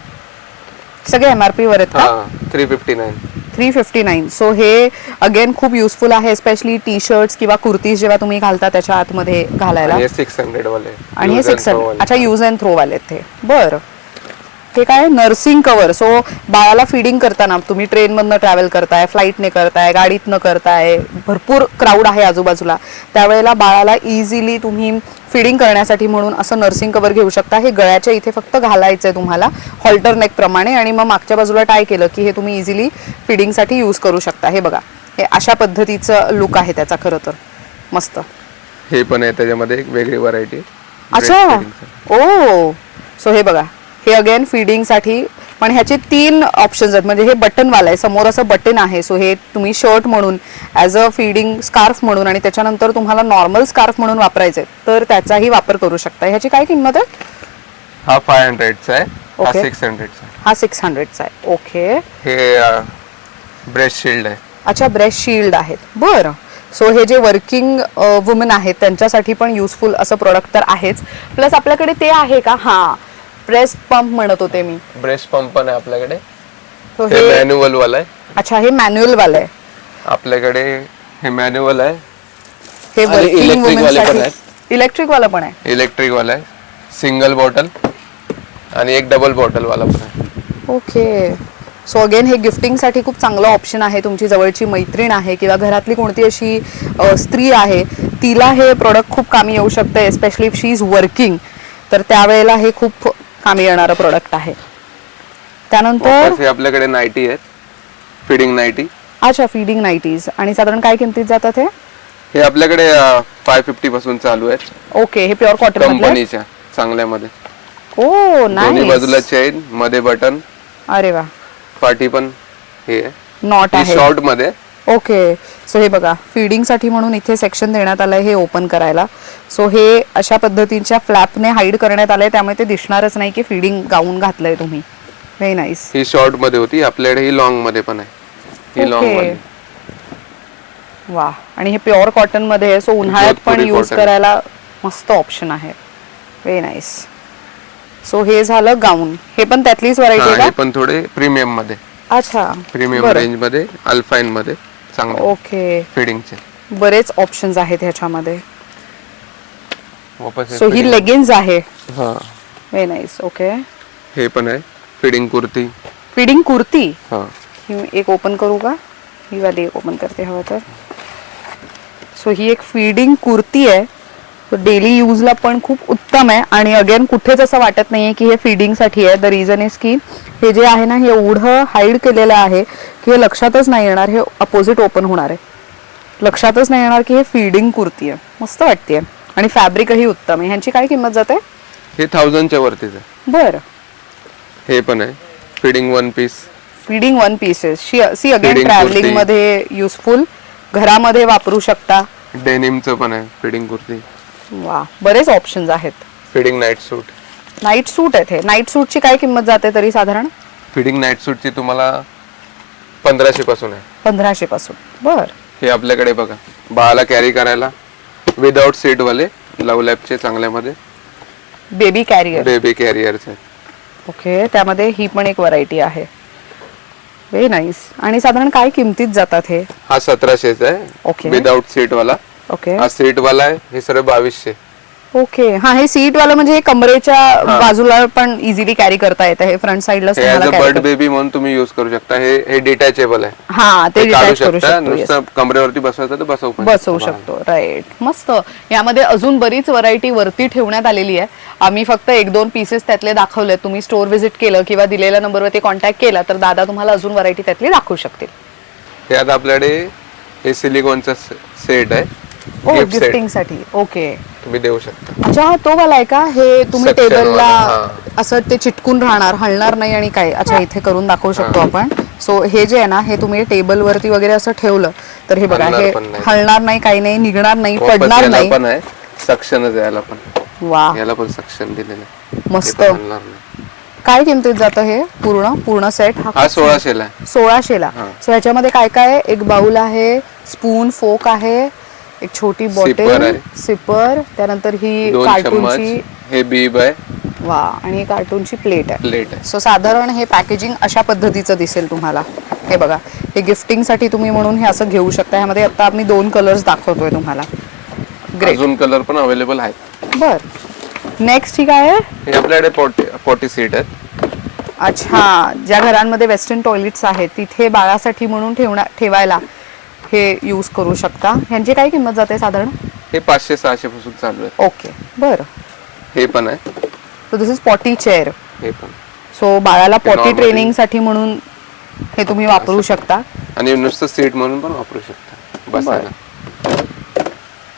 सगळे MRP वर आहेत का? 359. 359. सो हे अगेन खूप युजफुल आहे, स्पेशली टी शर्ट्स किंवा कुर्तीज जेव्हा तुम्ही घालता त्याच्या आतमध्ये घालायला. आणि हे 600 वाले. आणि हे Use and 600. throw वाले. अच्छा, यूज अँड थ्रो वाले ते. बर. हे काय? Nursing cover. सो बाळाला फीडिंग करताना तुम्ही ट्रेनमधनं ट्रॅव्हल करताय, फ्लाईटने करताय, गाडीतनं करताय, भरपूर क्राऊड आहे आजूबाजूला, त्यावेळेला बाळाला इझिली तुम्ही फीडिंग करण्यासाठी म्हणून असं नर्सिंग कव्हर घेऊ शकता. हे गळ्याच्या इथे फक्त घालायचंय तुम्हाला हॉल्टर नेक प्रमाणे, आणि मग मागच्या बाजूला टाय केलं की हे तुम्ही इझिली फीडिंगसाठी यूज करू शकता. हे बघा, हे अशा पद्धतीचं लुक आहे त्याचा. खरं तर मस्त. हे पण आहे त्याच्यामध्ये एक वेगळी व्हरायटी. अच्छा, ओ. सो हे बघा, हे अगेन फीडिंगसाठी, पण ह्याचे 3 ऑप्शन्स आहेत. म्हणजे हे बटनवाला आहे, समोर असं बटन आहे. सो हे तुम्ही शर्ट म्हणून, ॲज अ फीडिंग स्कार्फ म्हणून, आणि त्याच्यानंतर तुम्हाला नॉर्मल स्कार्फ म्हणून वापरायचे तर त्याचाही वापर करू शकता. ह्याची काय किंमत आहे? हा 500चा आहे, हा Okay. 600चा आहे. हा 600चा आहे. ओके. हे ब्रेस्ट शिल्ड आहे. अच्छा, ब्रेस्ट शील्ड आहेत. बरं. सो हे जे वर्किंग वुमन आहेत त्यांच्यासाठी पण युजफुल असं प्रोडक्ट तर आहेच. प्लस आपल्याकडे ते आहे का? हा, ब्रेस्ट पंप म्हणत होते मी. ब्रेस्ट पंप पण आहे आपल्याकडे. So हे मॅन्युअल वाला आहे. अच्छा, हे मॅन्युअल वाला आहे. आपल्याकडे हे मॅन्युअल आहे. हे आणि वर्किंग electric वाले पण वुमनसाठी. आहेत. इलेक्ट्रिक वाला पण आहे. इलेक्ट्रिक वाला आहे, सिंगल बॉटल, आणि एक डबल बॉटल वाला पण आहे. ओके. सो अगेन हे गिफ्टिंगसाठी खूप चांगलं ऑप्शन आहे. तुमची जवळची मैत्रीण आहे किंवा घरातली कोणती अशी स्त्री आहे, तिला हे प्रोडक्ट खूप कामी येऊ शकतं, especially if she is working, तर त्यावेळेला हे खूप कामी येणारं प्रोडक्ट आहे. त्यानंतर वापस हे आपल्याकडे नाईटी आहेत, फिडिंग नाईटी. अच्छा, फीडिंग नाईटीज. आणि साधारण काय किमतीत जातात हे? हे आपल्याकडे 550 पासून चालू आहेत. ओके. हे प्युअर कॉटन कंपनीच्या चांगल्यामध्ये. ओ, दोन्ही बाजूला नाईस. चेन, मध्ये बटन, अरे वा. पाठी पण हे नॉट आहे. शॉर्ट मध्ये. ओके. सो हे बघा, फीडिंगसाठी म्हणून इथे सेक्शन देण्यात आलंय हे ओपन करायला. सो हे अशा पद्धतीच्या फ्लॅपने हाईड करण्यात आलंय, त्यामुळे ते दिसणारच नाही की फीडिंग गाऊन घातलंय तुम्ही. Very nice. ही शॉर्ट मध्ये होती, आपल्याकडे ही लॉंग मध्ये पण आहे. ही लॉंग मध्ये. वा. आणि हे प्युअर कॉटन मध्ये आहे, सो उन्हाळ्यात पण जोधपुरी यूज cotton. करायला मस्त ऑप्शन आहे. Very nice. सो हे झालं गाऊन. हे पण त्यातलीच व्हरायटी हा, आहे हे का? पण थोडे प्रीमियम मध्ये, अच्छा, प्रीमियम बरं. रेंज मध्ये, अल्फाइन मध्ये चांगले ओके. फिडिंगचे. बरेच ऑप्शन्स आहेत ह्याच्यामध्ये. वापस हे सो ही fitting. लेगिन्स आहे. हा, व्हेरी नाईस. ओके. हे पण आहे फिडिंग कुर्ती. फीडिंग कुर्ती. हा, ही एक ओपन करू का? ही वाली एक ओपन करते हवं तर. सो ही एक फीडिंग कुर्ती आहे, डेली यूजला पण खूप उत्तम आहे. आणि अगेन कुठेच असं वाटत नाहीये की हे फिडिंगसाठी आहे. द रिझन इज की हे जे आहे ना, हे एवढं हाईड केलेलं आहे की हे लक्षातच नाही येणार, हे अपोजिट ओपन होणार आहे, लक्षातच नाही येणार की हे फीडिंग कुर्ती आहे. मस्त वाटतेय आणि फॅब्रिकही उत्तम आहे. ह्यांची काय किंमत जाते? हे 1000च्या वरतीच आहे. बरं, हे पण आहे feeding one piece. Feeding one pieces. See again Feeding travelling kurti. मध्ये युजफुल, घरामध्ये वापरू शकता. डेनिमचं पण आहे फिडिंग कुर्ती. वा, बरेच ऑप्शन्स आहेत. फिडिंग नाईट सूट. नाईट सूट आहेत हे. नाईट सूटची काय किंमत जाते तरी साधारण? फिडिंग नाईट सूटची तुम्हाला 1500 पासून आहे. 1500 पासून. बर, हे आपल्याकडे बघा बाळाला कॅरी करायला विदाउट सीट वाले लव लॅबचे चांगल्यामध्ये बेबी कॅरियर. बेबी कॅरियरचे. ओके, त्यामध्ये ही पण एक व्हरायटी आहे. Very nice. आणि साधारण काय किमतीत जातात हे? हा 1700चा आहे ओके. विदाउट सीट वाला. ओके हा सीट वाला आहे, हे सर्व 2200. ओके. हा, हे सीट वाला म्हणजे हे कमरेच्या बाजूला पण इझिली कॅरी करता येतं. हे फ्रंट साइडला हे ऍज अ बर्ड बेबी म्हणून तुम्ही युज करू शकता. हे डिटॅचेबल आहे. हा, ते हे काढू डिटॅच करू शकता, शकतो. yes. नुसतं कमरेवरती बसवायचं तर बसवू शकतो. राईट, मस्त. यामध्ये अजून बरीच व्हरायटी वरती ठेवण्यात आलेली आहे. आम्ही फक्त 1-2 पीसेस त्यातले दाखवले. तुम्ही स्टोर व्हिजिट केलं किंवा दिलेल्या नंबरवरती कॉन्टॅक्ट केला तर दादा तुम्हाला अजून व्हरायटी त्यातली दाखवू शकतील. हे आता आपल्याकडे हे सिलिकॉनचा सेट आहे. ओ, गिफ्ट सेट गिफ्टिंग साठी. ओके, तुम्ही देऊ शकता. अच्छा, हा तो वाला आहे का? हे तुम्ही Suction टेबलला वाला, असं ते चिटकून राहणार, हलणार नाही आणि काय? अच्छा, इथे करून दाखवू शकतो आपण. सो हे जे आहे ना, हे तुम्ही टेबल वरती वगैरे असं ठेवलं तर हे बघा, हलणार हे पण नाही. हलणार नाही, काही नाही, निघणार नाही, वापस पडणार याला नाही. पण आहे सक्शनच आहे याला पण. वा, याला पण सक्शन दिलेलं आहे. मस्त. हे पण हलणार नाही. काय किमतीत जातं हे पूर्ण सेट? हा 1600ला आहे. 1600ला. सो ह्याच्यामध्ये काय काय आहे? एक बाउल आहे, स्पून, फोक आहे, एक छोटी Sipper बॉटल, आहे. सिपर, त्यानंतर ही 2 कार्टूनची. चम्मच. हे बीब आहे. वा, आणि कार्टूनची प्लेट आहे. प्लेट आहे. सो साधारण हे पॅकेजिंग अशा पद्धतीचं दिसेल तुम्हाला. हे बघा, हे गिफ्टिंग साठी तुम्ही म्हणून हे असं घेऊ शकता. ह्यामध्ये आता आम्ही 2 कलर्स दाखवतोय तुम्हाला. ग्रेट. अजून कलर पण अवेलेबल आहेत. बर, नेक्स्ट ही काय आहे? हे आपल्याकडे 40 सीट आहेत. अच्छा, ज्या घरांमध्ये वेस्टर्न टॉयलेट्स आहेत तिथे बाळासाठी म्हणून ठेवायला हे यूज करू शकता. ह्यांची काय किंमत जाते साधारण? हे 500-600 पासून चालू आहे. ओके, बरं. हे पण आहे. So this is potty chair. हे पण. सो बाळाला पॉटी normally- ट्रेनिंग साठी म्हणून हे तुम्ही वापरू शकता. आणि नुसतं सीट म्हणून पण वापरू शकता बसायला.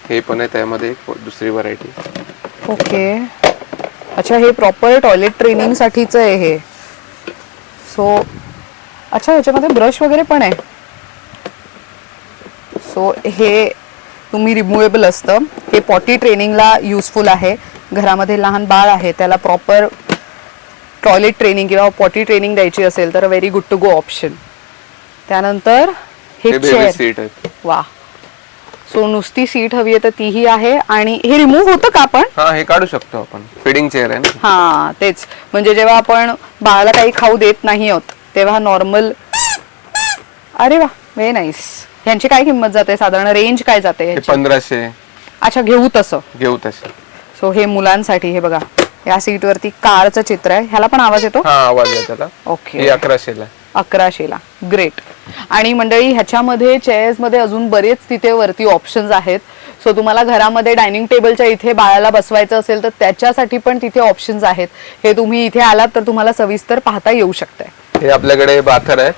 हे पण आहे त्यामध्ये एक दुसरी व्हरायटी. ओके, अच्छा, हे प्रॉपर टॉयलेट ट्रेनिंग साठीच आहे हे. सो अच्छा, ह्याच्यामध्ये ब्रश वगैरे पण आहे. सो हे तुम्ही रिमूवेबल असतं. हे पॉटी ट्रेनिंगला युजफुल आहे. घरामध्ये लहान बाळ आहे, त्याला प्रॉपर टॉयलेट ट्रेनिंग किंवा पॉटी ट्रेनिंग द्यायची असेल तर very good to go option. त्यानंतर हे हे बेबी चेअर. सीट आहे. वा, सो नुसती सीट हवी आहे तर तीही आहे. आणि हे रिमूव्ह होतं का आपण? हा, हे काढू शकतो आपण. फिडिंग चेअर आहे ना. हा, तेच. म्हणजे जेव्हा आपण बाळाला काही खाऊ देत नाही आहोत तेव्हा नॉर्मल. अरे वा, व्हेरी नाईस. ह्यांची काय किंमत जाते साधारण? रेंज काय जाते हे ह्याची? 1500. अच्छा, घेऊ तसं. घेऊ तसे. सो हे मुलांसाठी. हे बघा, या सीट वरती कारचं चित्र आहे. ह्याला पण आवाज येतो? हा, आवाज आहे त्याला. ओके, हे 1100ला. 1100ला. ग्रेट. आणि मंडळी, ह्याच्यामध्ये चेअर्स मध्ये अजून बरेच तिथे वरती ऑप्शन्स आहेत. सो तुम्हाला घरामध्ये डायनिंग टेबलच्या इथे बाळाला बसवायचं असेल तर त्याच्यासाठी पण तिथे ऑप्शन्स आहेत. हे तुम्ही इथे आलात तर तुम्हाला सविस्तर पाहता येऊ शकतंय. हे आपल्याकडे बाथर आहे,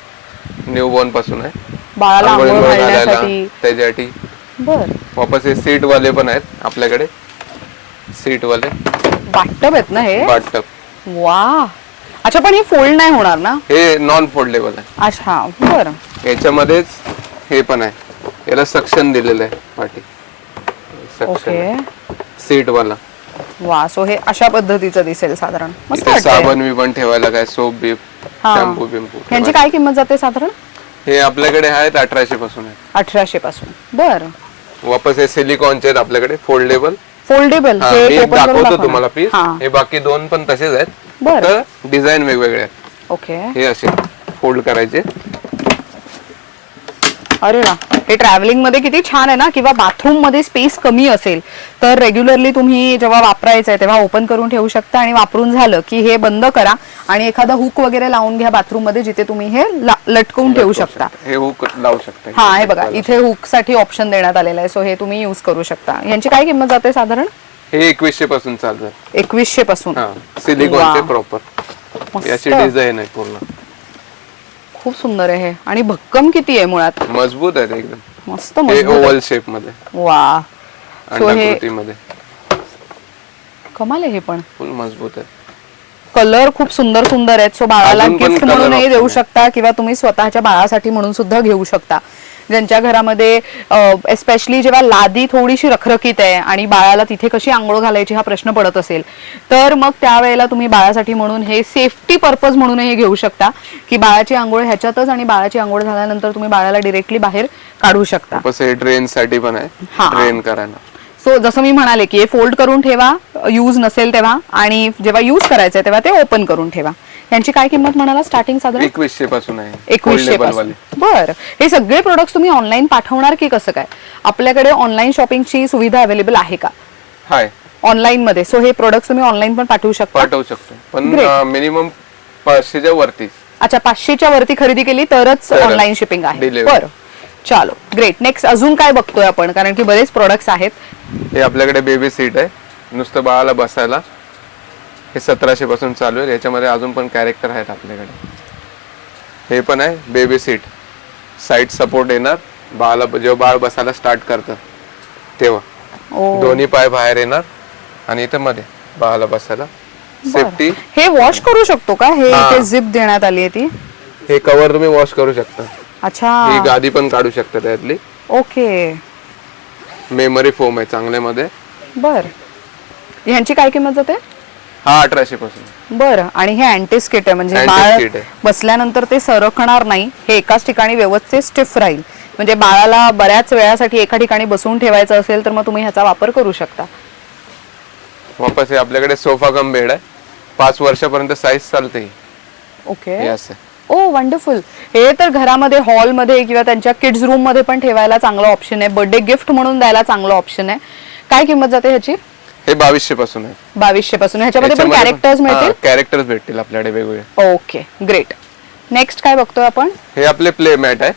न्यूबॉर्न पासून आहे. बाळाला आंघोळ आंघोळ घालायला, घालण्यासाठी. त्याच्यासाठी. बर, वापस हे सीट वाले पण आहेत आपल्याकडे. सीट वाले बाथटब आहेत ना हे? बाथटब. वा, अच्छा, पण हे फोल्ड नाही होणार ना? हे नॉन फोल्डेबल आहे. अच्छा, बर. याच्यामध्येच हे पण आहे. याला सक्शन दिलेलं आहे पाठी. ओके, सीट वाला. वा. सो हे अशा पद्धतीचं दिसेल साधारण. मस्त इथे वाटतंय. साबण बिबण ठेवायला काय सोप बीप हा. शॅम्पू बिम्पू. ह्यांची काय किंमत जाते साधारण? हे आपल्याकडे आहेत 1800 पासून आहे. 1800 पासून. बर, वापस हे सिलिकॉनचे आहेत आपल्याकडे फोल्डेबल. फोल्डेबल. मी एक दाखवतो तुम्हाला पीस. हे बाकी 2 पण तसेच आहेत, बरं. फक्त डिझाईन वेगवेगळे आहेत. ओके, हे असे फोल्ड करायचे. अरे वा, हे ट्रॅव्हलिंग मध्ये किती छान आहे ना. किंवा बाथरूम मध्ये स्पेस कमी असेल तर रेग्युलरली तुम्ही जेव्हा वापरायचं आहे तेव्हा ओपन करून ठेवू शकता आणि वापरून झालं की हे बंद करा आणि एखादा हुक वगैरे लावून घ्या बाथरूम मध्ये, जिथे तुम्ही हे लटकवून ठेवू शकता. हे हुक लावू शकता. हा, हे बघा इथे हुक साठी ऑप्शन देण्यात आलेला आहे. सो हे तुम्ही युज करू शकता. यांची काय किंमत जाते साधारण? हे 2100 पासून चालू आहे. 2100 पासून. सिलिकॉनचे प्रॉपर. याची डिझाईन आहे पूर्ण. खूप सुंदर आहे हे. आणि भक्कम किती आहे मुळात. मजबूत आहे एकदम. मस्त मजबूत. ओव्हल शेप मध्ये. वा. सो हे अंडाकृतीमध्ये. कमाल आहे हे पण. फुल मजबूत आहे. कलर खूप सुंदर सुंदर आहेत. सो बाळाला अजून पण गिफ्ट color म्हणूनही देऊ option शकता किंवा तुम्ही स्वतःच्या बाळासाठी म्हणून सुद्धा घेऊ शकता. ज्यांच्या घरामध्ये एस्पेशली जेव्हा लादी थोडीशी रखरखीत आहे आणि बाळाला तिथे कशी आंघोळ घालायची हा प्रश्न पडत असेल तर मग त्यावेळेला तुम्ही बाळासाठी म्हणून हे सेफ्टी पर्पज म्हणूनही घेऊ शकता की बाळाची आंघोळ ह्याच्यातच आणि बाळाची आंघोळ झाल्यानंतर तुम्ही बाळाला डिरेक्टली बाहेर काढू शकता. ड्रेन साठी पण आहे. ड्रेन करायला. सो जसं मी म्हणाले की हे फोल्ड करून ठेवा यूज नसेल तेव्हा, आणि जेव्हा यूज करायचंय तेव्हा ते ओपन करून ठेवा. यांची काय किंमत म्हणाला स्टार्टिंग साधारण? 2100 पासून आहे. 2100 पासून. बर, हे सगळे प्रोडक्ट्स तुम्ही ऑनलाईन पाठवणार की कसं काय? आपल्याकडे ऑनलाईन शॉपिंगची सुविधा अवेलेबल आहे का हाय ऑनलाईन मध्ये? सो हे प्रोडक्ट्स तुम्ही ऑनलाईन पण पाठवू शकतो. पण मिनिमम 500च्या वरती. अच्छा, 500च्या वरती खरेदी केली तरच ऑनलाईन शिपिंग आहे. बरं, चलो ग्रेट. नेक्स्ट अजून काय बघतोय आपण, कारण की बरेच प्रोडक्ट्स आहेत. हे आपल्याकडे बेबी सीट आहे, नुसतं बाळाला बसायला. हे 1700 पासून चालू आहे. याच्यामध्ये अजून पण कॅरेक्टर आहेत आपल्याकडे. हे पण आहे बेबी सीट. साईड सपोर्ट येणार बाळाला, जेव्हा बाळ बसायला स्टार्ट करतं तेव्हा दोन्ही पाय बाहेर येणार आणि इथं मध्ये बाळाला बसायला सेफ्टी. हे वॉश करू शकतो का? हे झिप देण्यात आली आहे ती. हे कव्हर तुम्ही वॉश करू शकता. अच्छा, ही गादी पण काढू शकता त्यातली. ओके. मेमरी फोम आहे चांगल्यामध्ये. बर, ह्यांची काय किंमत जाते? हा 1800 पासून. बरं, आणि हे अँटीस्किट आहे म्हणजे बाळ Anti-skid आहे. बसल्यानंतर ते सरकणार नाही. हे एकाच ठिकाणी व्यवस्थित स्टिफ राहील. म्हणजे बाळाला बऱ्याच वेळासाठी एका ठिकाणी बसवून ठेवायचं असेल तर मग तुम्ही ह्याचा वापर करू शकता. वापस हे आपल्याकडे सोफा कम बेड आहे. 5 वर्षापर्यंत साईज चालते. ओके. हे असं. ओ वंडरफुल. हे तर घरामध्ये हॉलमध्ये किंवा त्यांच्या किड्स रूम मध्ये पण ठेवायला चांगला ऑप्शन आहे. बर्थडे गिफ्ट म्हणून द्यायला चांगला ऑप्शन आहे. काय किंमत जाते ह्याची? हे 2200 पासून आहे. 2200 पासून. ह्याच्यामध्ये पण कॅरेक्टर्स मिळतील? कॅरेक्टर्स भेटतील आपल्याकडे वेगवेगळे. Okay, great. नेक्स्ट काय बघतोय आपण? हे आपले प्ले मॅट आहे.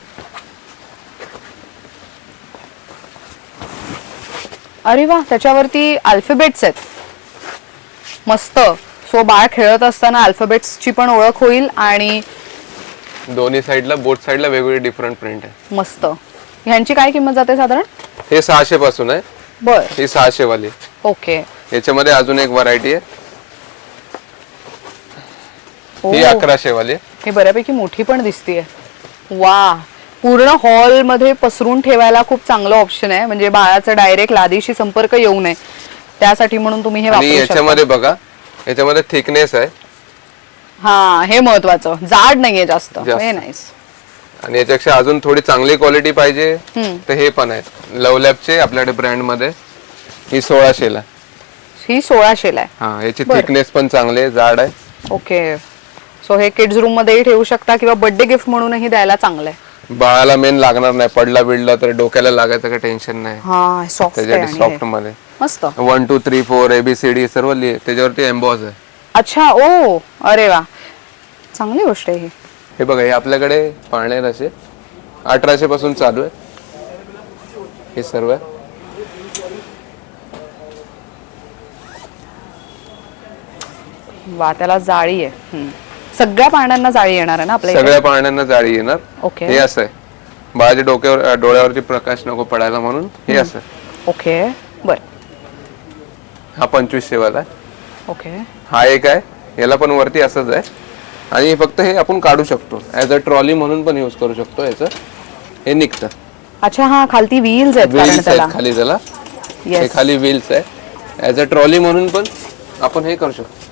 अरे वा, त्याच्यावरती अल्फाबेट्स आहेत. मस्त. सो बाळ खेळत असताना अल्फाबेट्सची पण ओळख होईल आणि दोन्ही साइडला, बोथ साइडला वेगवेगळे डिफरंट प्रिंट आहे. मस्त. ह्यांची काय किंमत जाते साधारण? हे 600 पासून आहे. बर, ही 600 वाली. ओके. याच्यामध्ये अजून एक व्हरायटी आहे. ही 1100 वाली. हे बऱ्यापैकी मोठी पण दिसतीये. वा, पूर्ण हॉल मध्ये पसरून ठेवायला खूप चांगलं ऑप्शन आहे. म्हणजे बाळाचा डायरेक्ट लादीशी संपर्क येऊ नये त्यासाठी म्हणून तुम्ही हे वापरू आणि शकता. याच्यामध्ये बघा, याच्यामध्ये थिकनेस आहे. हा, हे महत्वाचं. जाड नाहीये जास्त. हे नाईस. आणि याच्यापेक्षा अजून थोडी चांगली क्वालिटी पाहिजे तर हे पण आहेत लवलॅबचे आपल्याकडे ब्रँड मध्ये. ही 1600 ला. ही 1600 ला आहे. हा, याची थिकनेस पण चांगली आहे, जाड आहे. ओके. सो हे किड्स रूम मध्येही ठेवू शकता किंवा बर्थडे गिफ्ट म्हणूनही द्यायला चांगलं आहे. बाळाला मेन लागणार नाही. पडला बिडला तर डोक्याला लागायचं काही टेन्शन नाही. हा, सॉफ्ट आहे त्याच्यासाठी आणि सॉफ्ट मध्ये मस्त. 1 2 3 4 ABCD सर्व त्याच्यावरती एम्बॉस आहे. अच्छा, ओ अरे वा, चांगली गोष्ट आहे ही. हे बघा, हे आपल्याकडे पाळणे असे 1800 पासून चालू आहे. हे सर्व आहे. वा, त्याला जाळी आहे. सगळ्या पाण्याना जाळी येणार आहे ना आपल्या इथे? सगळ्या पाळण्यांना जाळी येणार. ओके. हे असं आहे, बाळाच्या डोक्यावर डोळ्यावरती प्रकाश नको पडायला म्हणून हे असं. ओके, बर. हा 2500 वाला आहे. ओके. हा एक आहे, याला पण वरती असंच आहे. आणि फक्त हे आपण काढू शकतो ऍज अ ट्रॉली म्हणून पण यूज करू शकतो. याचं हे निघतं. अच्छा, हा खालती व्हील्स आहेत कारण व्हील्स त्याला. आहेत खाली त्याला. हे येस. खाली व्हील्स आहे. ऍज अ ट्रॉली म्हणून पण आपण हे करू शकतो.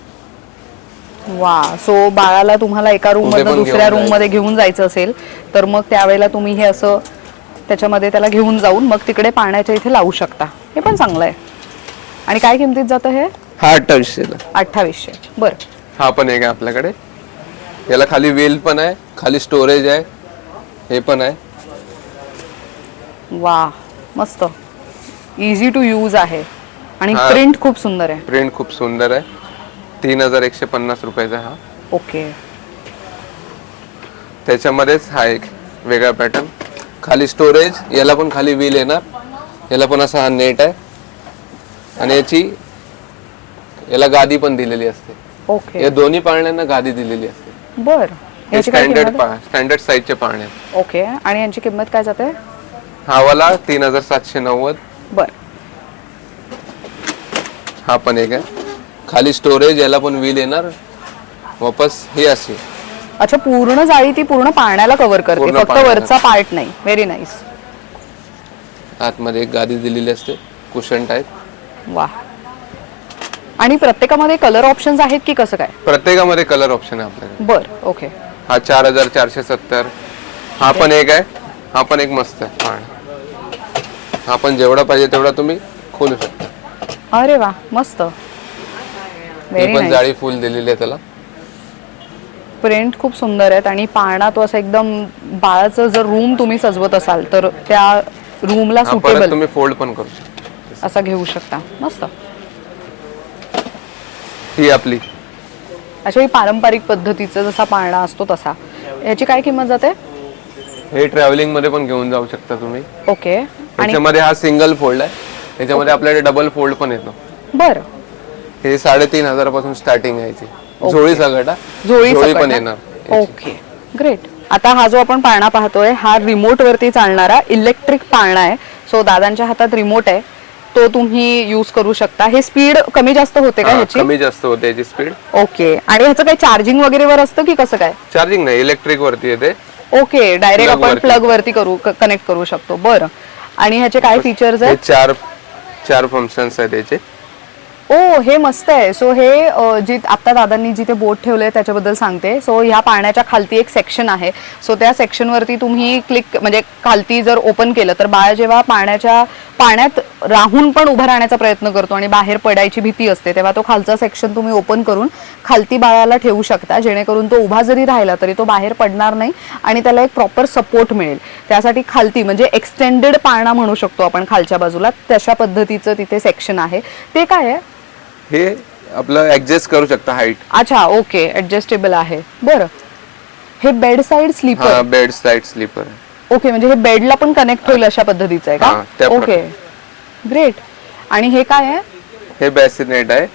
वा, सो बाळाला तुम्हाला एका रूम कुठे मधून पण दुसऱ्या घेऊन रूम मध्ये घेऊन जायचं असेल तर मग त्यावेळेला तुम्ही हे असं त्याच्यामध्ये त्याला घेऊन जाऊन मग तिकडे पाण्याच्या इथे लावू शकता. हे पण चांगलं आहे. आणि काय किमतीत जातं हे? हा 2800 ला. 2800. बर. हा पण एक आहे आपल्याकडे. याला खाली व्हील पण आहे, खाली स्टोरेज आहे. हे पण आहे. वा मस्त, इझी टू यूज आहे आणि हा. प्रिंट खूप सुंदर आहे. प्रिंट खूप सुंदर आहे. 3150 रुपयाचा हा. ओके, त्याच्यामध्येच हा एक वेगळा पॅटर्न. खाली स्टोरेज, याला पण खाली व्हील येणार, याला पण असा हा नेट आहे आणि याला गादी पण दिलेली असते. ओके, या दोन्ही पाळण्यांना गादी दिलेली असते. बर. हे याची काय स्टँडर्ड किंमत? स्टँडर्ड साईजचे पाळणे आहेत. ओके, आणि यांची किंमत काय जाते? हा वाला 3790. बर. हा पण एक आहे, खाली स्टोरेज, याला पण व्हील येणार, वापस ही अशी. अच्छा, पूर्ण जाळी ती पूर्ण पाण्याला कव्हर करते, पूर्ण फक्त पाण्याला. वरचा पार्ट नाही. Very nice. आतमध्ये एक गादी दिलेली असते, कुशन टाईप. वा. आणि प्रत्येकामध्ये कलर ऑप्शन्स आहेत की कसं काय? प्रत्येकामध्ये कलर ऑप्शन आहे आपल्याकडे. बर. ओके, हा 4470. हा पण एक आहे, हा पण एक मस्त आहे पाळणा. हा पण जेवढा पाहिजे तेवढा तुम्ही खोलू शकता. अरे वा मस्त, ही व्हेरी पण नाईस. जाळी फुल दिलेली आहे त्याला. प्रिंट खूप सुंदर आहेत आणि पाळणा तो असं एकदम, बाळाचं जर रूम तुम्ही सजवत असाल तर त्या रूमला हा परत सुटेबल तुम्ही फोल्ड पण करू शकता. असा घेऊ शकता. मस्त. ही आपली अशा ही पारंपरिक पद्धतीचा जसा पाळणा असतो तसा. याची काय किंमत जाते? हे ट्रॅव्हलिंग मध्ये पण घेऊन जाऊ शकता तुम्ही. ओके, आणि याच्यामध्ये हा सिंगल फोल्ड आहे, याच्यामध्ये आपल्याकडे डबल फोल्ड पण येतो. बर. हे 3500 पासून स्टार्टिंग आहे याची. झोळी सगळं झोळी पण सकट ना? येणार. Okay, great. आता हा जो आपण पाळणा पाहतोय हा रिमोट वरती चालणारा इलेक्ट्रिक पाळणा आहे. सो दादांच्या हातात रिमोट आहे, तो तुम्ही यूज करू शकता. हे स्पीड कमी जास्त होते का हा, ह्याची? कमी जास्त होते याची स्पीड. ओके, आणि ह्याचं काही चार्जिंग वगैरे वर असतं की कसं काय? चार्जिंग नाही, इलेक्ट्रिक वरती येते. ओके, डायरेक्ट Plug आपण वरती. प्लग वरती कनेक्ट करू शकतो. बरं, आणि ह्याचे काय फीचर्स हे आहेत? चार फंक्शन्स आहेत याचे. ओ, हे मस्त आहे. सो हे जी आता दादांनी जिथे बोट ठेवले त्याच्याबद्दल सांगते. सो ह्या पाळण्याच्या खालती एक सेक्शन आहे. सो त्या सेक्शन वरती तुम्ही क्लिक, म्हणजे खालती जर ओपन केलं तर बाळ जेव्हा पाण्यात राहून पण उभं राहण्याचा प्रयत्न करतो आणि बाहेर पडायची भीती असते, तेव्हा तो खालचा सेक्शन तुम्ही ओपन करून खालती बाळाला ठेवू शकता, जेणेकरून तो उभा जरी राहिला तरी तो बाहेर पडणार नाही आणि त्याला एक प्रॉपर सपोर्ट मिळेल. त्यासाठी खालती म्हणजे एक्सटेंडेड पाळणा म्हणू शकतो आपण खालच्या बाजूला, तशा पद्धतीचं तिथे सेक्शन आहे. ते काय आहे? हे आपलं ऍडजस्ट करू शकता हाईट. अच्छा, ओके, ऍडजस्टेबल आहे. बरं, हे बेड साइड हा, स्लीपर. बेड साइड स्लीपर आहे. ओके, म्हणजे हे बेडला पण कनेक्ट होईल अशा पद्धतीचं आहे हा, का? त्या ओके, ग्रेट. आणि हे काय आहे? हे बेसिनेट आहे,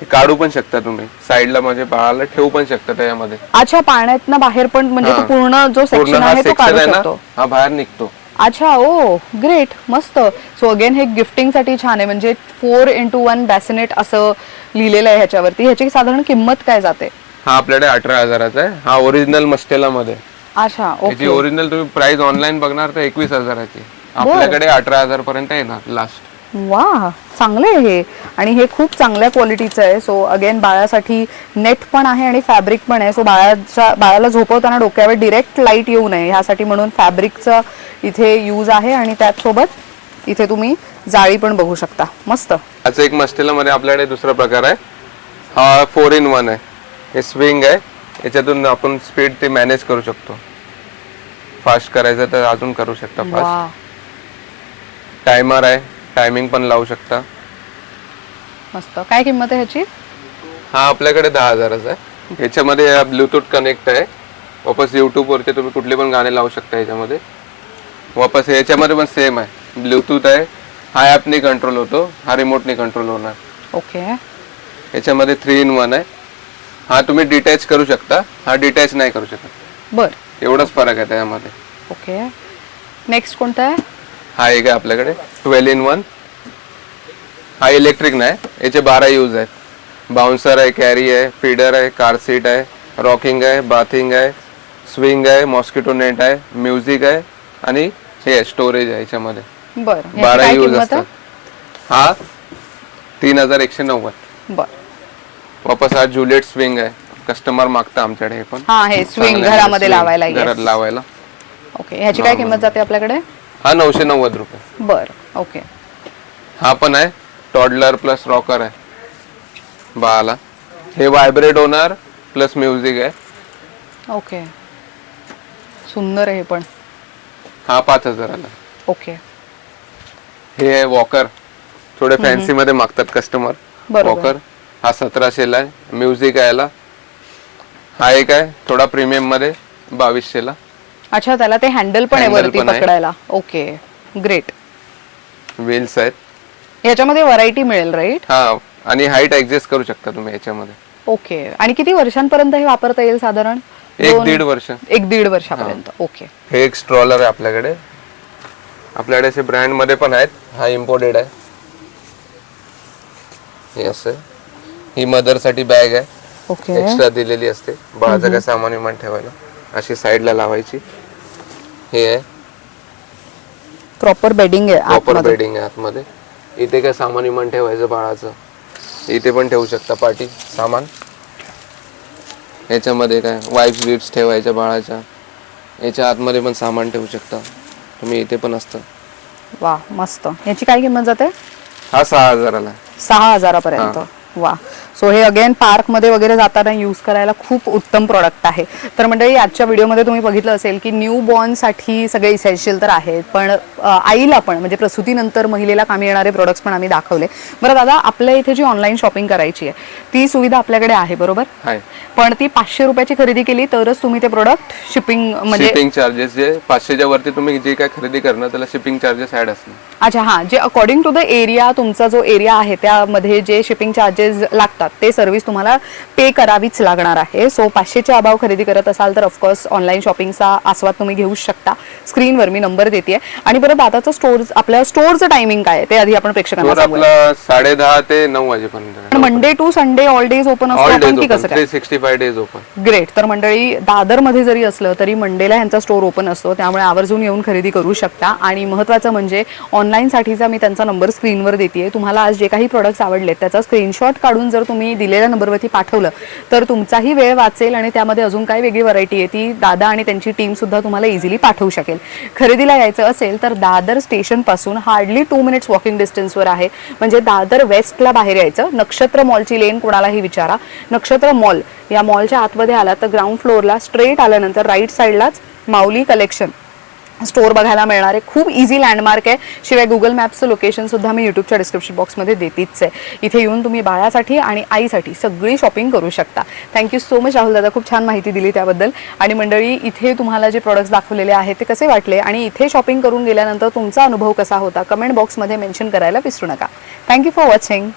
हे काढू पण शकता तुम्ही साईडला, म्हणजे बाळाला ठेवू पण शकता त्यामध्ये. अच्छा, पाण्यातनं बाहेर पण, म्हणजे तो हा. पूर्ण जो पूर्ण सेक्शन हा आहे तो सेक्शन काढू आहे ना, शकतो. हा बाहेर निघतो. अच्छा, ओ ग्रेट, मस्त. सो अगेन हे गिफ्टिंग साठी छान आहे, म्हणजे 4x1 बॅसिनेट असं लिहिलेलं आहे ह्याच्यावरती. ह्याची साधारण किंमत काय जाते? हा आपल्याकडे 18,000चा आहे. हा ओरिजिनल मस्टेला मध्ये. अच्छा, याची ओके. ओरिजिनल तुम्ही प्राइस ऑनलाईन बघणार तर 21,000ची, आपल्याकडे 18,000 पर्यंत येणार लास्ट. वा, चांगलं आहे हे, आणि हे खूप चांगल्या क्वालिटीचं आहे. सो अगेन बाळासाठी नेट पण आहे आणि फॅब्रिक पण आहे. सो बाळाला झोपवताना डोक्यावर डिरेक्ट लाईट येऊ नये ह्यासाठी म्हणून फॅब्रिकचा इथे यूज आहे. आणि त्याचसोबत इथे तुम्ही जाळी पण बघू शकता. मस्त. याचा एक मस्टेला मध्ये आपल्याकडे दुसरा प्रकार आहे. हा 4-in-1 आहे. हे स्विंग आहे, याच्यातून आपण स्पीड ते मॅनेज करू शकतो. फास्ट करायचं तर अजून करू शकता फास्ट. वा, टायमर आहे, टायमिंग पण लावू शकता. मस्त. काय किंमत आहे ह्याची? हा आपल्याकडे 10,000चा आहे. याच्यामध्ये ब्लूटूथ कनेक्ट आहे, वापस युट्यूब वरचे तुम्ही कुठले पण गाणे लावू शकता याच्यामध्ये. वापस याच्यामध्ये पण सेम आहे, ब्लूटूथ आहे. हा ॲपने कंट्रोल होतो, हा रिमोटने कंट्रोल होणार. ओके, याच्यामध्ये 3-in-1 आहे. हा तुम्ही डिटॅच करू शकता, हा डिटॅच नाही करू शकत. बर. एवढाच फरक आहे त्यामध्ये. ओके, नेक्स्ट कोणता आहे? हा एक आहे आपल्याकडे 12-in-1. हा इलेक्ट्रिक नाही, याचे 12 यूज आहेत. बाउन्सर आहे, कॅरी आहे, फीडर आहे, कार सीट आहे, रॉकिंग आहे, बाथिंग आहे, स्विंग आहे, मॉस्किटो नेट आहे, म्युझिक आहे आणि हे स्टोरेज आहे याच्यामध्ये. बर, ह्याची 12 काय यूज किंमत असतात. आहे? हा 3190. बर. वापस हा जुलिएट स्विंग आहे, कस्टमर मागता आमच्याकडे हे पण. हा, हे स्विंग चांगलं आहे, घरामध्ये swing लावायला. घरात yes. लावायला. ओके, ह्याची काय किंमत जाते आपल्याकडे? हा 990 रुपये. बर. ओके, हा पण आहे, टॉडलर प्लस रॉकर आहे बाळाला. हे व्हायब्रेट होणार प्लस म्युझिक आहे. ओके, सुंदर आहे हे पण. हा 5,000ला. ओके, हे आहे वॉकर, थोडे फॅन्सी मध्ये मागतात कस्टमर. बरोबर. वॉकर हा 1700 ला आहे. म्युझिक आहे याला. हा एक आहे थोडा प्रीमियम मध्ये 2200 ला. अच्छा, त्याला ते हँडल पण आहे Handle वरती पण आहे. पकडायला. Okay, great. व्हील्स आहेत. ह्याच्यामध्ये व्हरायटी मिळेल, राईट? हा, आणि हाईट ऍडजस्ट करू शकता तुम्ही याच्यामध्ये. ओके. आणि किती वर्षांपर्यंत हे वापरता येईल साधारण? 1-1.5 वर्ष. 1-1.5 वर्षापर्यंत. ओके. हे एक स्ट्रॉलर आहे आपल्याकडे. आपल्याकडे असे ब्रँड मध्ये पण आहेत. हा इम्पोर्टेड आहे. हे असं आहे. ही मदर साठी बॅग आहे, ओके. एक्स्ट्रा दिलेली असते बाळाचं काय सामान विमान ठेवायला. अशी साईडला लावायची. हे आहे प्रॉपर बेडिंग आहे प्रॉपर आतमध्ये. बेडिंग आहे आतमध्ये. इथे काय सामान विमान ठेवायचं बाळाचं, इथे पण ठेवू शकता पाठी सामान. याच्यामध्ये काय वाईप्स बिप्स ठेवायच्या बाळाच्या. याच्या आतमध्ये पण सामान ठेवू शकता तुम्ही, इथे पण असतं. वा, मस्त. याची काय किंमत जाते? हा 6000 ला. 6,000 पर्यंत. वा. सो हे अगेन पार्क मध्ये वगैरे जाताना यूज करायला खूप उत्तम प्रोडक्ट आहे. तर मंडळी, आजच्या व्हिडिओमध्ये तुम्ही बघितलं असेल की न्यू बॉर्न साठी सगळे इसेन्शियल तर आहेत, पण आईला पण म्हणजे प्रसूतीनंतर महिलेला कामी येणारे प्रोडक्ट्स पण आम्ही दाखवले. बरं दादा, आपल्या इथे जी ऑनलाईन शॉपिंग करायची आहे ती सुविधा आपल्याकडे आहे, बरोबर? आहे. पण ती 500 रुपयाची खरेदी केली तरच तुम्ही ते प्रोडक्ट शिपिंग म्हणजे शिपिंग चार्जेस जे 500च्या वरती तुम्ही जे काय खरेदी करणार त्याला शिपिंग चार्जेस ऍड असतील. अच्छा, हा, जे अकॉर्डिंग टू द एरिया, तुमचा जो एरिया आहे त्यामध्ये जे शिपिंग चार्जेस लागतात ते सर्व्हिस तुम्हाला पे करावीच लागणार आहे. सो 500च्या अभाव खरेदी करत असाल तर ऑफकोर्स ऑनलाईन शॉपिंगचा आस्वाद तुम्ही घेऊ शकता. स्क्रीनवर मी नंबर देते. आणि बरं, दादाचं आपल्या स्टोअरचं टायमिंग काय आहे ते आधी आपण प्रेक्षकांना स्टोअर सांगूया. आपला 10:30 ते 9 वाजेपर्यंत. Monday to Sunday all days open असतो ऑल आपण डेज की ओपन, कसं काय? 365 डेज ओपन. ग्रेट. तर मंडळी, दादर मध्ये जरी असलं तरी मंडेला ह्यांचा स्टोर ओपन असतो, त्यामुळे आवर्जून येऊन खरेदी करू शकता. आणि महत्त्वाचं म्हणजे ऑनलाईन साठीचा मी त्यांचा नंबर स्क्रीनवर देते. तुम्हाला आज जे काही प्रोडक्ट्स आवडले त्याचा स्क्रीनशॉट काढून जर तुम्ही दिलेल्या नंबरवरती पाठवलं तर तुमचाही वेळ वाचेल आणि त्यामध्ये अजून काय वेगळी व्हरायटी आहे ती दादा आणि त्यांची टीम सुद्धा तुम्हाला इझिली पाठवू शकेल. खरेदीला यायचं असेल तर दादर स्टेशन पासून हार्डली 2 मिनिट्स वॉकिंग डिस्टन्सवर आहे. म्हणजे दादर वेस्टला बाहेर यायचं. नक्षत्र मॉलची लेन कोणालाही विचारा. नक्षत्र मॉल या मॉलच्या आतमध्ये आला तर ग्राउंड फ्लोअरला स्ट्रेट आल्यानंतर राईट साईडलाच माऊली कलेक्शन स्टोअर बघायला मिळणार आहे. खूप इझी लँडमार्क आहे. शिवाय गुगल मॅपचं लोकेशन सुद्धा मी यूट्यूबच्या डिस्क्रिप्शन बॉक्समध्ये देतीच आहे. इथे येऊन तुम्ही बाळासाठी आणि आईसाठी सगळी शॉपिंग करू शकता. थँक्यू सो मच राहुल दादा, खूप छान माहिती दिली त्याबद्दल. आणि मंडळी, इथे तुम्हाला जे प्रोडक्ट्स दाखवलेले आहेत ते कसे वाटले आणि इथे शॉपिंग करून गेल्यानंतर तुमचा अनुभव कसा होता कमेंट बॉक्समध्ये मेन्शन करायला विसरू नका. Thank you for watching.